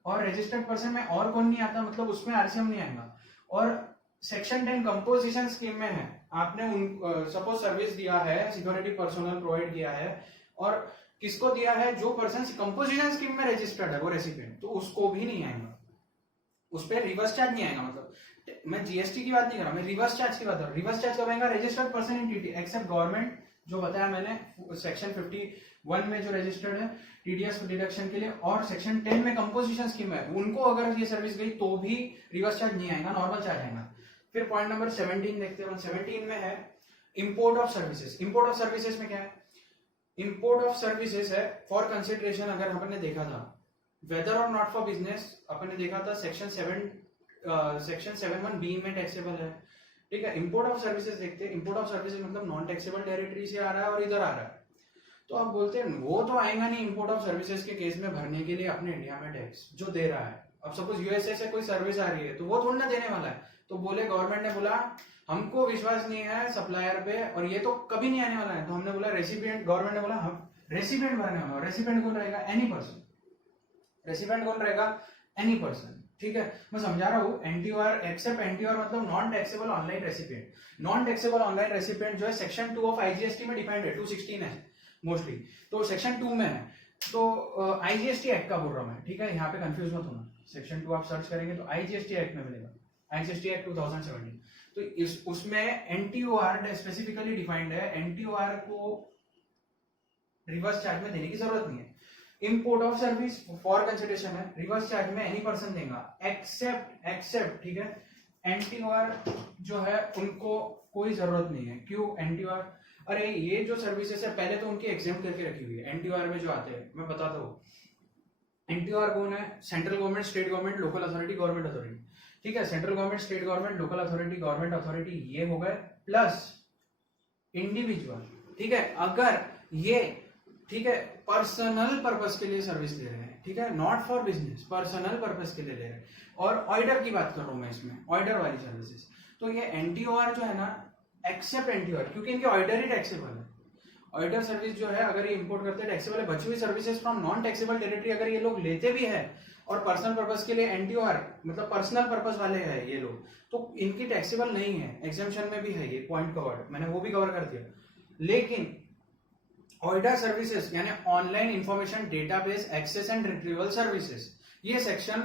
और रजिस्टर्ड पर्सन में और कौन नहीं आता, मतलब उसमें आरसीएम नहीं आएगा। और सेक्शन 10 कंपोजिशन स्कीम में है, आपने सपोज सर्विस दिया है, सिक्योरिटी पर्सनल प्रोवाइड किया है, और किसको दिया है, जो पर्सन कंपोजिशन स्कीम में रजिस्टर्ड है वो रेसिपिएंट, तो उसको भी नहीं आएगा, उस पर रिवर्स चार्ज नहीं आएगा। मतलब मैं जीएसटी की बात नहीं कर रहा, मैं रिवर्स चार्ज की बात कर रहा हूँ। रिवर्स चार्ज कब आएगा, registered person in TT except government, जो बताया मैंने सेक्शन 51 में जो रजिस्टर्ड है टीडीएस डिडक्शन के लिए, और सेक्शन 10 में कंपोजिशन स्कीम है, उनको अगर ये सर्विस गई तो भी रिवर्स चार्ज नहीं आएगा, नॉर्मल चार्ज आएगा। फिर पॉइंट नंबर 17 देखते हैं। 17 में है import of services. Import of services में क्या है, इंपोर्ट ऑफ सर्विसेज है फॉर कंसिडरेशन, अगर हमने ने देखा था वेदर और नॉट फॉर बिजनेस, अपन ने देखा था सेक्शन 71B में टैक्सेबल है। ठीक है, इंपोर्ट ऑफ सर्विसेज देखते हैं। इंपोर्ट ऑफ सर्विसेज मतलब नॉन टैक्सेबल टेरिटरी से आ रहा है और इधर आ रहा है, तो आप बोलते हैं वो तो आएगा नहीं इंपोर्ट ऑफ सर्विसेज के केस में भरने के लिए अपने इंडिया में टैक्स जो दे रहा है। अब सपोज यूएसए से कोई सर्विस आ रही है तो वो थोड़ा ना देने वाला है, तो बोले गवर्नमेंट ने बोला हमको विश्वास नहीं है सप्लायर पे और ये तो कभी नहीं आने वाला है, तो हमने बोला रेसिपिएंट, गवर्नमेंट ने बोला हम रेसिपिएंट भरने वाला। रेसिपिएंट कौन रहेगा, एनी पर्सन। रेसिपिएंट कौन रहेगा, एनी पर्सन। ठीक है, मैं समझा रहा हूँ। एनटीओआर एक्सेप्ट एनटीओआर मतलब non taxable online recipient. Non taxable online recipient जो है सेक्शन 2 ऑफ आईजीएसटी में डिफाइंड है, 216 है मोस्टली, तो सेक्शन 2 में है। तो आईजीएसटी एक्ट का बोल रहा हूँ मैं, ठीक है, यहाँ पे कंफ्यूज मत होना। सेक्शन 2 आप सर्च करेंगे तो आईजीएसटी एक्ट में मिलेगा, आईजीएसटी एक्ट 2017। तो इस उसमें एनटीओआर स्पेसिफिकली डिफाइंड है, एनटीओआर को रिवर्स चार्ज में देने की जरूरत नहीं है। Import of service for consideration है, रिवर्स चार्ज में एनी पर्सन देगा एक्सेप्ट ठीक है, एनटीओआर जो है उनको कोई जरूरत नहीं है। क्यों एनटीओआर, अरे ये जो सर्विसेज है पहले तो उनकी एग्जाम करके रखी हुई है। एनटीओआर में जो आते हैं मैं बताता हूँ, एनटीओआर कौन है, central government, state government, local authority, government authority. ठीक है, central government, state government, local authority, government authority, ये हो गए, प्लस इंडिविजुअल। ठीक है, अगर ये ठीक है पर्सनल पर्पस के लिए सर्विस दे रहे हैं, ठीक है, not for business, personal purpose के लिए दे रहे हैं। और ऑर्डर की बात कर रहा हूं मैं इसमें, ऑर्डर वाली सर्विसेज, तो ये एनटीओआर जो है ना एक्सेप्ट एनटीओआर, क्योंकि इनके ऑर्डर ही टैक्सेबल है। ऑर्डर सर्विस जो है अगर ये इंपोर्ट करते हैं टैक्सेबल है, बची हुई services from non taxable territory अगर ये लोग लेते भी है और पर्सनल पर्पस के लिए एनटीओआर मतलब पर्सनल पर्पस वाले हैं ये लोग, तो इनकी टैक्सेबल नहीं है। एग्जेम्पशन में भी है ये पॉइंट कवर्ड, मैंने वो भी कवर कर दिया। लेकिन ऑर्डर सर्विसेज यानी online information database access and retrieval services, ये सेक्शन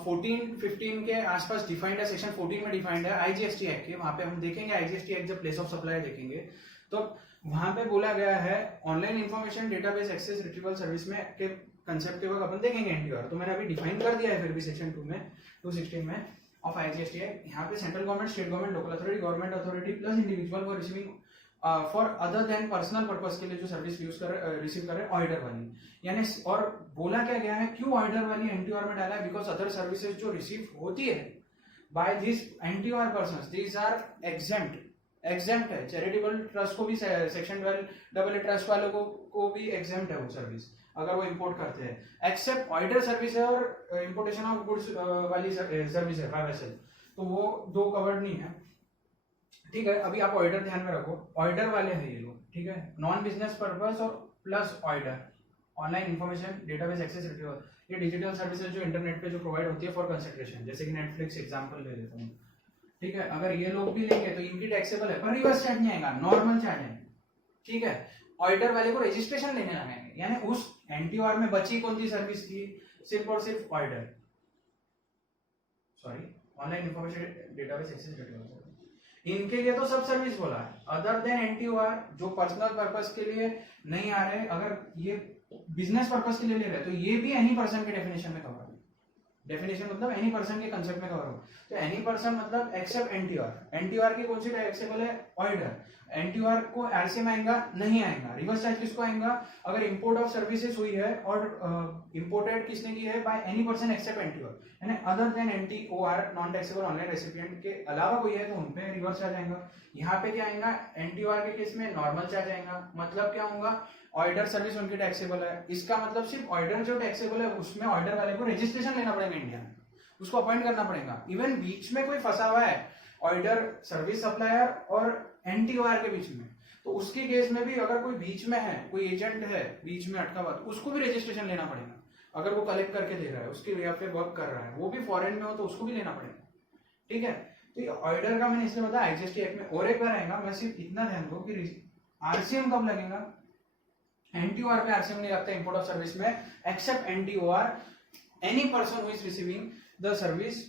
14-15 के आसपास डिफाइंड है, सेक्शन 14 में डिफाइंड है आईजीएसटी एक्ट के। वहां पे हम देखेंगे आईजीएसटी एक्ट जब प्लेस ऑफ सप्लाई देखेंगे तो वहां पे बोला गया है online information database access retrieval service में के कंसेप्ट के वक्त अपन देखेंगे एनटीओआर, तो मैंने अभी डिफाइन कर दिया है फिर भी सेक्शन 2 में 216 में ऑफ आईजीएसटी एक्ट। यहाँ पे central government, state government, local authority, government authority plus individual को receiving for other than personal purpose के लिए जो सर्विस यूज कर रिसीव कर रहे हैं ऑर्डर वाली, यानी और बोला क्या गया है, क्यों ऑर्डर वाली एनटीओआर में डाला है, बिकॉज अदर सर्विसेज जो रिसीव होती है by this NTOR persons these are exempt है। चैरिटेबल ट्रस्ट को भी सेक्शन 12 ट्रस्ट वालों को भी एग्जेम्प्ट है वो सर्विस अगर वो इंपोर्ट करते हैं, एक्सेप्ट ऑर्डर सर्विस है और इंपोर्टेशन ऑफ गुड्स वाली सर्विस है बाय वेसल, तो वो दो कवर्ड नहीं है। ठीक है, अभी आप ऑर्डर ध्यान में रखो, ऑर्डर वाले हैं ये लोग, ठीक है, नॉन बिजनेस पर्पस और plus order, online information database access retrieval, ये डिजिटल सर्विसेज जो इंटरनेट पे जो प्रोवाइड होती है फॉर कंसिडरेशन, जैसे कि नेटफ्लिक्स एग्जांपल ले लेता हूँ। ठीक है, अगर ये लोग भी लेंगे तो इनकी टैक्सेबल है पर रिवर्स चार्ज नहीं आएगा, नॉर्मल चार्ज है। ठीक है, ऑर्डर वाले को रजिस्ट्रेशन लेने लगाएंगे, यानी उस एनटीओआर में बची कौन सी सर्विस थी, सिर्फ और सिर्फ order, sorry online information database access database, इनके लिए तो सब सर्विस बोला है। अदर देन एनटीओआर जो पर्सनल पर्पस के लिए नहीं आ रहे, अगर ये बिजनेस पर्पस के लिए ले रहे हैं तो ये भी एनी पर्सन के डेफिनेशन में कवर है। डेफिनेशन मतलब एनी पर्सन के कंसेप्ट में कवर हो। तो एनी पर्सन मतलब एक्सेप्ट एनटीओआर। एनटीओआर की कौन सी टैक्सेबल है? ऑर्डर। एनटीओआर को आरसीएम आएगा? नहीं आएगा। रिवर्स चार्ज किसको आएगा? अगर इंपोर्ट ऑफ सर्विसेज हुई है और इंपोर्टेड किसने की है? By any person except NTOR, यानी other than NTOR non taxable online recipient के अलावा कोई है तो उन पे रिवर्स चार्ज आएगा। यहाँ पे क्या आएगा? एनटीओआर के केस में नॉर्मल चार्ज आएगा। मतलब क्या होगा? ऑर्डर सर्विस उनकी टैक्सेबल है। इसका मतलब सिर्फ ऑर्डर जो टैक्सेबल है उसमें ऑर्डर वाले को रजिस्ट्रेशन लेना पड़ेगा इंडिया में, उसको अपॉइंट करना पड़ेगा। इवन बीच में कोई फंसा हुआ है ऑर्डर सर्विस सप्लायर और एनटीओआर के बीच में, तो उसके केस में भी अगर कोई बीच में है, कोई एजेंट है बीच में अटका हुआ, तो उसको भी रजिस्ट्रेशन लेना पड़ेगा। अगर वो कलेक्ट करके दे रहा है, उसके यहाँ पे वर्क कर रहा है, वो भी फॉरेन में हो तो उसको भी लेना पड़ेगा। ठीक है, तो ये ऑर्डर का मैंने इसलिए बताया आईजीएसटी एक्ट में। और एक बार आएगा, मैं सिर्फ इतना ध्यान दो कि आरसीएम कब लगेगा? एनटीओआर पे आरसीएम नहीं लगता इंपोर्ट ऑफ सर्विस में, except NTOR any person who is receiving the service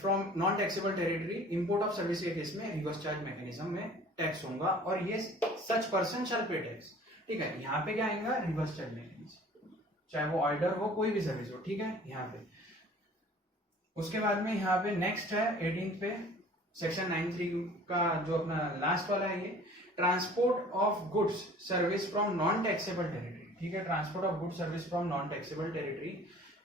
from non taxable territory. Import of service के केस में रिवर्स चार्ज मैकेनिज्म में टैक्स होगा और ये सच पर्सन शैल पे टैक्स। ठीक है, यहाँ पे क्या आएगा? रिवर्स चार्ज मैकेनिज्म, चाहे वो ऑर्डर हो कोई भी सर्विस हो। ठीक है, यहाँ पे उसके बाद में यहाँ पे नेक्स्ट है 18 पे सेक्शन 93 का जो अपना लास्ट वाला है, ये transport of goods service from non taxable territory. ठीक है, transport of goods service from non taxable territory.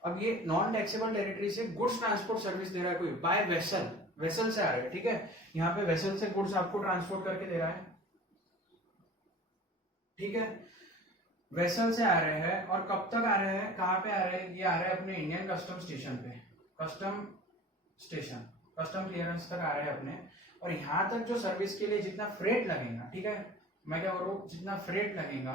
अब ये नॉन टैक्सेबल टेरिटरी से गुड्स ट्रांसपोर्ट सर्विस दे रहा है कोई बाय वेसल, वेसल से आ रहा है। ठीक है, यहाँ पे वेसल से गुड्स आपको ट्रांसपोर्ट करके दे रहा है। ठीक है, वेसल से आ रहे हैं और कब तक आ रहे हैं, कहाँ पे आ रहे हैं? ये आ रहे हैं अपने इंडियन कस्टम स्टेशन पे, कस्टम स्टेशन, कस्टम क्लियरेंस तक आ रहे हैं अपने। और यहाँ तक जो सर्विस के लिए जितना फ्रेट लगेगा, ठीक है, मैं क्या करूँ, जितना फ्रेट लगेगा,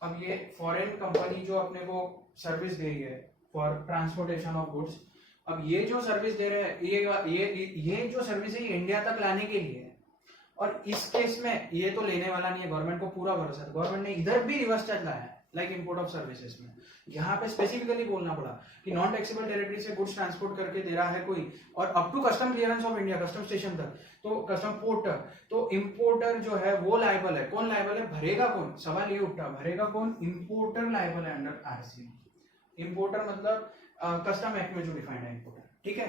अब ये फॉरेन कंपनी जो अपने को सर्विस दे रही है फॉर ट्रांसपोर्टेशन ऑफ गुड्स, अब ये जो सर्विस दे रहे हैं, ये जो सर्विस है ये इंडिया तक लाने के लिए है। और इस केस में ये तो लेने वाला नहीं है, गवर्नमेंट को पूरा भरोसा है। गवर्नमेंट ने इधर भी रिवर्स चार्ज लाया है लाइक इंपोर्ट ऑफ सर्विसेज में। यहाँ पे स्पेसिफिकली बोलना पड़ा कि नॉन टैक्सेबल टेरिटरी से गुड्स ट्रांसपोर्ट करके दे रहा है कोई, और up to custom clearance of India, custom station तक, तो कस्टम पोर्ट तक, तो इंपोर्टर जो है वो लायबल है। कौन लायबल है? भरेगा कौन? सवाल ये उठा, भरेगा कौन? इंपोर्टर लायबल है अंडर आरसीएम। इंपोर्टर मतलब कस्टम एक्ट में जो डिफाइंड है इंपोर्टर। ठीक है,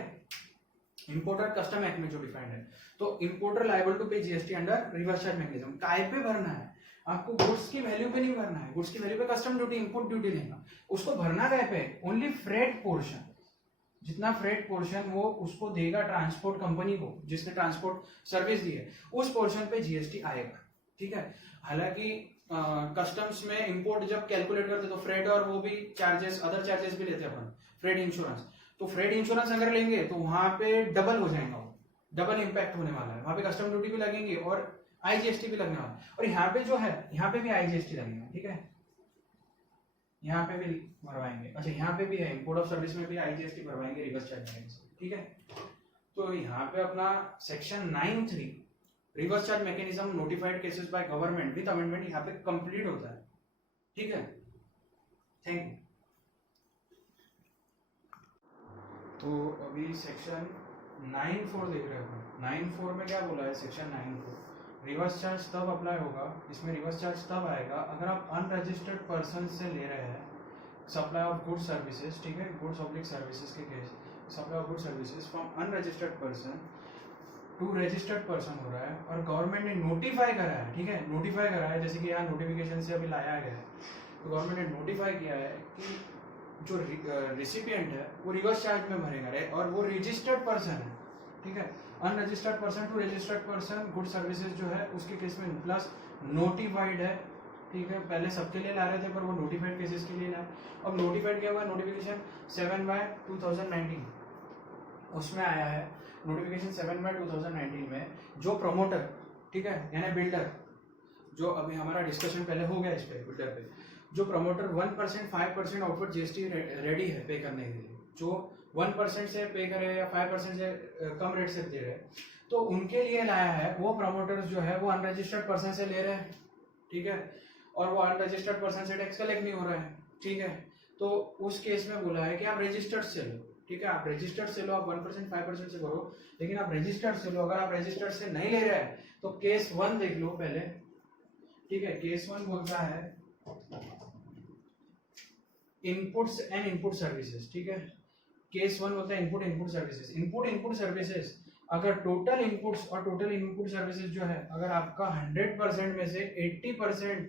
इंपोर्टर कस्टम एक्ट में जो डिफाइंड है, तो इंपोर्टर लायबल टू पे GST under reverse charge mechanism. काय पे भरना है? आपको गुड्स की वैल्यू पे नहीं भरना है, गुड्स की वैल्यू पे कस्टम ड्यूटी, इंपोर्ट ड्यूटी देगा। उसको भरना काय पे? ओनली फ्रेट पोर्शन, जितना फ्रेट पोर्शन वो उसको देगा ट्रांसपोर्ट कंपनी को जिसने ट्रांसपोर्ट सर्विस दी है, उस पोर्शन पे जीएसटी आएगा। ठीक है, हालांकि कस्टम्स में इंपोर्ट जब कैलकुलेट करते तो फ्रेट और वो भी चार्जेस, अदर चार्जेस भी लेते हैं अपन, फ्रेट इंश्योरेंस। तो फ्रेट इंश्योरेंस अगर लेंगे तो वहां पे डबल हो जाएगा, वो डबल इंपैक्ट होने वाला है। वहां पे कस्टम ड्यूटी भी लगेंगे और आईजीएसटी भी लगने वाला है। और यहाँ पे जो है, यहाँ पे भी आईजीएसटी लगेगा। ठीक है, यहाँ पे भी भरवाएंगे। अच्छा, यहाँ पे भी है, इंपोर्ट ऑफ सर्विस में भी आईजीएसटी भरवाएंगे रिवर्स चार्ज मैकेनिज्म। ठीक है, तो यहाँ पे अपना section 9(3) reverse charge mechanism notified cases by government with amendment यहाँ पे कंप्लीट होता है। ठीक है, थैंक यू। तो अभी सेक्शन 9(4) देख रहे हो। 9(4) में क्या बोला है? सेक्शन 9(4) रिवर्स चार्ज तब अप्लाई होगा, इसमें रिवर्स चार्ज तब आएगा अगर आप अनरजिस्टर्ड पर्सन से ले रहे हैं सप्लाई ऑफ गुड सर्विसेज। ठीक है, गुड्स ऑब्लिक सर्विसेज के केस, supply of good services from unregistered person to registered person हो रहा है और गवर्नमेंट ने नोटिफाई करा है। ठीक है, नोटिफाई करा है, जैसे कि यहाँ नोटिफिकेशन से अभी लाया गया है, तो गवर्नमेंट ने नोटिफाई किया है कि जो रिसिपिएंट है वो रिवर्स चार्ज में भरेगा और वो रजिस्टर्ड पर्सन है। ठीक है, unregistered person to registered person good services जो है उसके केस में प्लस नोटिफाइड है। ठीक है, पहले सबके लिए ला रहे थे पर वो नोटिफाइड केसेस के लिए लाए। अब नोटिफाइड क्या हुआ? नोटिफिकेशन 7/2019 उसमें आया है। नोटिफिकेशन 7/2019 में जो प्रमोटर, ठीक है, यानी बिल्डर, जो अभी हमारा डिस्कशन पहले हो गया इस पे, बिल्डर पे, जो प्रमोटर 1% 5% आउटवर्ड जीएसटी रेडी है पे करने के लिए, जो 1% से पे करे या 5% से कम रेट से दे रहे हैं, तो उनके लिए लाया है। वो प्रमोटर्स जो है वो अनरजिस्टर्ड पर्सन से ले रहे हैं। ठीक है, और वो अनरजिस्टर्ड पर्सन से टैक्स कलेक्ट नहीं हो रहा है। ठीक है, तो उस केस में बोला है कि आप रजिस्टर्ड से लो। ठीक है, आप रजिस्टर्ड से लो, आप 1% 5% से करो, लेकिन आप रजिस्टर्ड से लो। अगर आप रजिस्टर्ड से नहीं ले रहे हैं तो केस 1 देख लो पहले, ठीक है। केस 1 बोलता है इनपुट्स एंड इनपुट सर्विसेज, ठीक है। केस 1 बोलता है इनपुट सर्विसेज। इनपुट सर्विसेज, अगर टोटल इनपुट्स और टोटल इनपुट सर्विसेज जो है, अगर आपका 100% में से 80%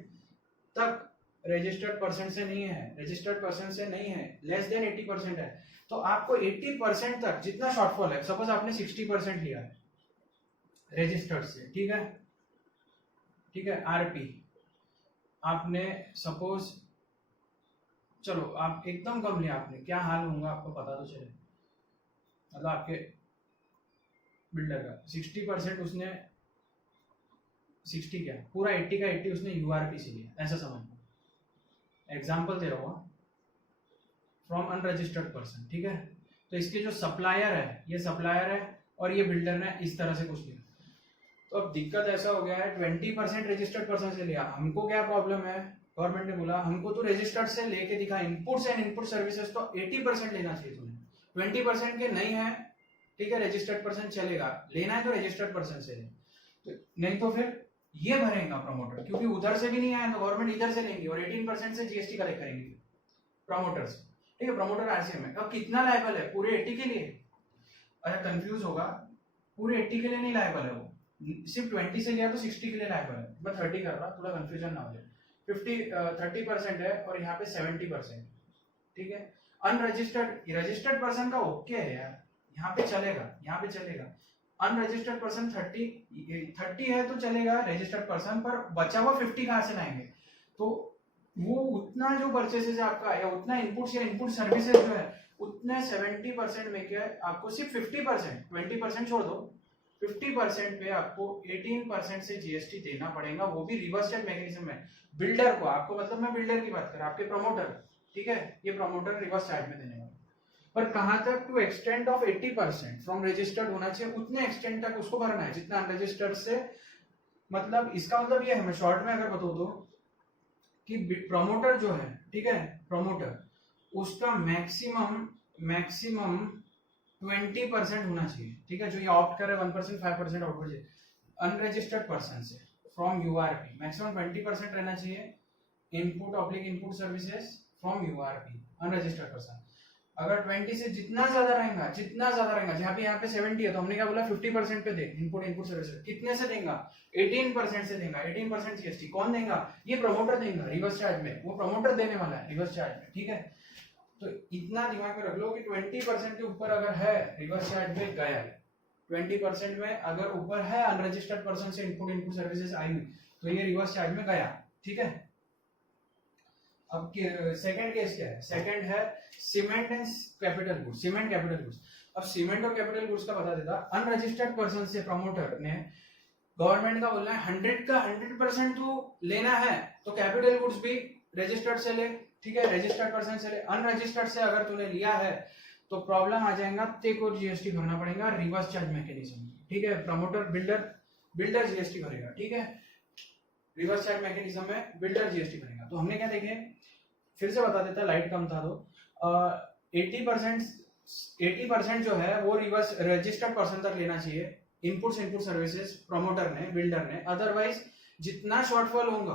तक रजिस्टर्ड पर्सन से नहीं है, रजिस्टर्ड पर्सन से नहीं है, लेस देन 80% है, तो आपको 80% तक जितना शॉर्टफॉल है, सपोज आपने 60% लिया है रजिस्टर्ड से, ठीक है, ठीक है, आरपी आपने सपोज, चलो आप एकदम कम लिया आपने, क्या हाल होगा आपको पता तो चले, मतलब आपके बिल्डर का 60% उसने 60 क्या पूरा 80 का 80 उसने यूआरपी से लिया, ऐसा समझना। एग्जाम्पल दे रहा हूँ, फ्रॉम अनरजिस्टर्ड पर्सन, ठीक है। तो इसके जो सप्लायर है, ये सप्लायर है और ये बिल्डर ने इस तरह से कुछ लिया। तो अब दिक्कत ऐसा हो गया है, 20% रजिस्टर्ड पर्सन से लिया, हमको क्या प्रॉब्लम है, गवर्नमेंट ने बोला हमको तो रजिस्टर्ड से लेके दिखा, इनपुट्स एंड इनपुट सर्विसेज तो 80% लेना चाहिए तुम्हें, 20% के नहीं है, ठीक है, रजिस्टर्ड पर्सन चलेगा, लेना है तो रजिस्टर्ड पर्सन से ले, तो नहीं तो फिर ये भरेगा प्रमोटर, क्योंकि उधर से भी नहीं आया तो गवर्नमेंट इधर से लेंगे और 18% से जीएसटी कलेक्ट करेंगे प्रमोटर्स, ठीक है। प्रमोटर आरसीएम है, अब कितना लायबल है, पूरे 80 के लिए? अच्छा कंफ्यूज होगा, पूरे 80 के लिए नहीं लायबल है वो, सिर्फ 20 से लिया तो 60 के लिए लायबल है। मैं 30 कर रहा, थोड़ा कंफ्यूजन ना हो जाए। 30% है और यहाँ पे 70%, ठीक है। अनरजिस्टर्ड, रजिस्टर्ड पर्सन का ओके है यार, यहाँ पे चलेगा, यहाँ पे चलेगा। अनरजिस्टर्ड पर्सन 30 है तो चलेगा, रजिस्टर्ड पर्सन पर बचा हुआ 50 कहाँ से लाएंगे? तो वो उतना जो परचेसेज आपका या उतना इनपुट्स या इनपुट सर्विसेज जो है, उतने 70% में क्या है, आपको सिर्फ 50%, 20% छोड़ दो, 50% पे आपको 18% से जीएसटी देना पड़ेगा, वो भी रिवर्स चेक मैकेनिज्म में बिल्डर को। आपको मतलब मैं बिल्डर की बात कर रहा हूं, आपके प्रमोटर, ठीक है, ये प्रमोटर रिवर्स चार्ज में देने वाला। पर कहां तक? To extent of 80% from registered होना चाहिए, उतने एक्सटेंड तक उसको भरना है जितना अनरजिस्टर्ड से। मतलब इसका मतलब ये है, मैं शॉर्ट में अगर बता दो कि प्रमोटर जो है, ठीक है, प्रमोटर उसका मैक्सिमम 20% होना चाहिए, ठीक है, जो ये ऑप्ट करे 1% 5% आउट हो जाए अनरजिस्टर्ड पर्सन से फ्रॉम यूआरपी, मैक्सिमम 20% रहना चाहिए input oblique input services from URP unregistered person. अगर 20 से जितना ज्यादा रहेगा, जहाँ पे यहाँ पे 70 है तो हमने क्या बोला 50% पे दे इनपुट इनपुट सर्विसेज, कितने से देगा? 18% से देगा, 18% जीएसटी कौन देगा? ये प्रमोटर देगा रिवर्स चार्ज में, वो प्रमोटर देने वाला है रिवर्स चार्ज में, ठीक है। तो इतना दिमाग में रख लो कि 20% के ऊपर अगर है रिवर्स चार्ज में गया, 20% में अगर ऊपर है अनरजिस्टर्ड पर्सन से इनपुट इनपुट सर्विसेज आई तो ये रिवर्स चार्ज में गया, ठीक है। अब सेकंड केस क्या है? सेकंड है cement and capital goods, cement capital goods. अब सीमेंट और कैपिटल गुड्स का बता देता, अनरजिस्टर्ड पर्सन से प्रमोटर ने, गवर्नमेंट का बोलना है 100 का 100% तो लेना है तो कैपिटल गुड्स भी रजिस्टर्ड से ले, ठीक है, रजिस्टर्ड पर्सन से ले। अनरजिस्टर्ड से अगर तूने लिया है तो प्रॉब्लम आ जाएगा, तेरे को जीएसटी भरना पड़ेगा रिवर्स चार्ज मैकेनिज्म, ठीक है। प्रमोटर बिल्डर जीएसटी भरेगा, ठीक है, रिवर्स चार्ज मैकेनिज्म में बिल्डर जीएसटी भरेगा। तो हमने क्या देखे, फिर से बता देता, लाइट कम था तो 80% जो है वो रिवर्स रजिस्टर्ड पर्सन तक लेना चाहिए, इनपुट्स इनपुट सर्विसेज प्रमोटर ने, बिल्डर ने। अदरवाइज जितना शॉर्टफॉल होगा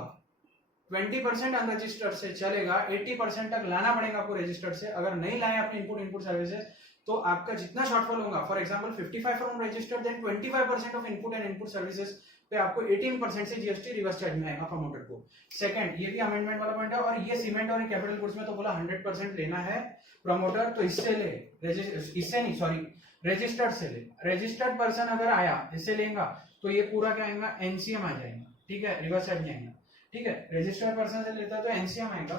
20% अनरजिस्टर्ड से चलेगा, 80% तक लाना पड़ेगा आपको रजिस्टर्ड से। अगर नहीं लाए अपने इनपुट इनपुट सर्विसेज तो आपका जितना शॉर्टफॉल होगा, for example 55 from registered, then 25% of input and input services पे आपको 18% से जीएसटी रिवर्स चार्ज में आएगा प्रमोटर को। सेकंड, ये भी अमेंडमेंट वाला पॉइंट है। और ये सीमेंट और कैपिटल गुड्स में तो बोला 100% लेना है प्रमोटर, तो इससे ले, इससे नहीं सॉरी रजिस्टर्ड से ले। रजिस्टर्ड पर्सन अगर आया इससे लेगा तो ये पूरा क्या आएगा, एनसीएम आ जाएगा, ठीक है, रिवर्स चार्ज नहीं आएगा, ठीक है। रजिस्टर्ड पर्सन से लेता है तो एनसीएम आएगा,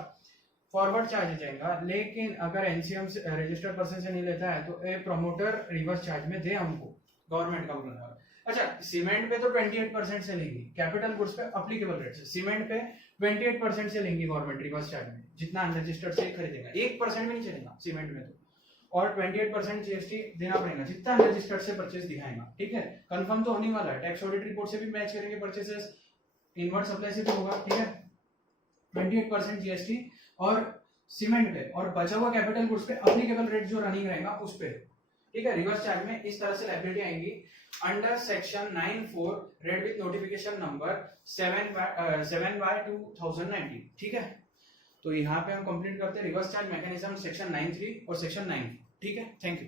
फॉरवर्ड चार्ज जाएगा। लेकिन अगर एनसीएम से रजिस्टर्ड पर्सन से नहीं लेता है तो ए प्रमोटर रिवर्स चार्ज में दे हमको, गवर्नमेंट का बोलना। अच्छा, सीमेंट पे तो 28% से लेंगी, कैपिटल गुड्स पे अप्लीकेबल रेट से। सीमेंट पे 28% से लेंगी गवर्नमेंट रिवर्स चार्ज में, जितना अनरजिस्टर्ड से खरीदेगा, 1% भी नहीं चलेगा सीमेंट में तो। और 28% जीएसटी देना पड़ेगा जितना अनरजिस्टर्ड से परचेज दिखाएगा, ठीक है। कंफर्म तो होने वाला है, टैक्स ऑडिट रिपोर्ट से भी मैच करेंगे परचेसेस, इनवर्ट सप्लाई से भी होगा, ठीक है। 28% जीएसटी और सीमेंट पे, और बचा हुआ कैपिटल गुड्स पे अप्लीकेबल रेट जो रनिंग रहेगा उस पे। ठीक है, रिवर्स चार्ज में इस तरह से लायबिलिटी आएंगी under section 9(4) red with notification number 7/2019। ठीक है, तो यहाँ पे हम कंप्लीट करते हैं रिवर्स चार्ज मैकेनिज्म सेक्शन 9(3) और सेक्शन 9। ठीक है, थैंक यू।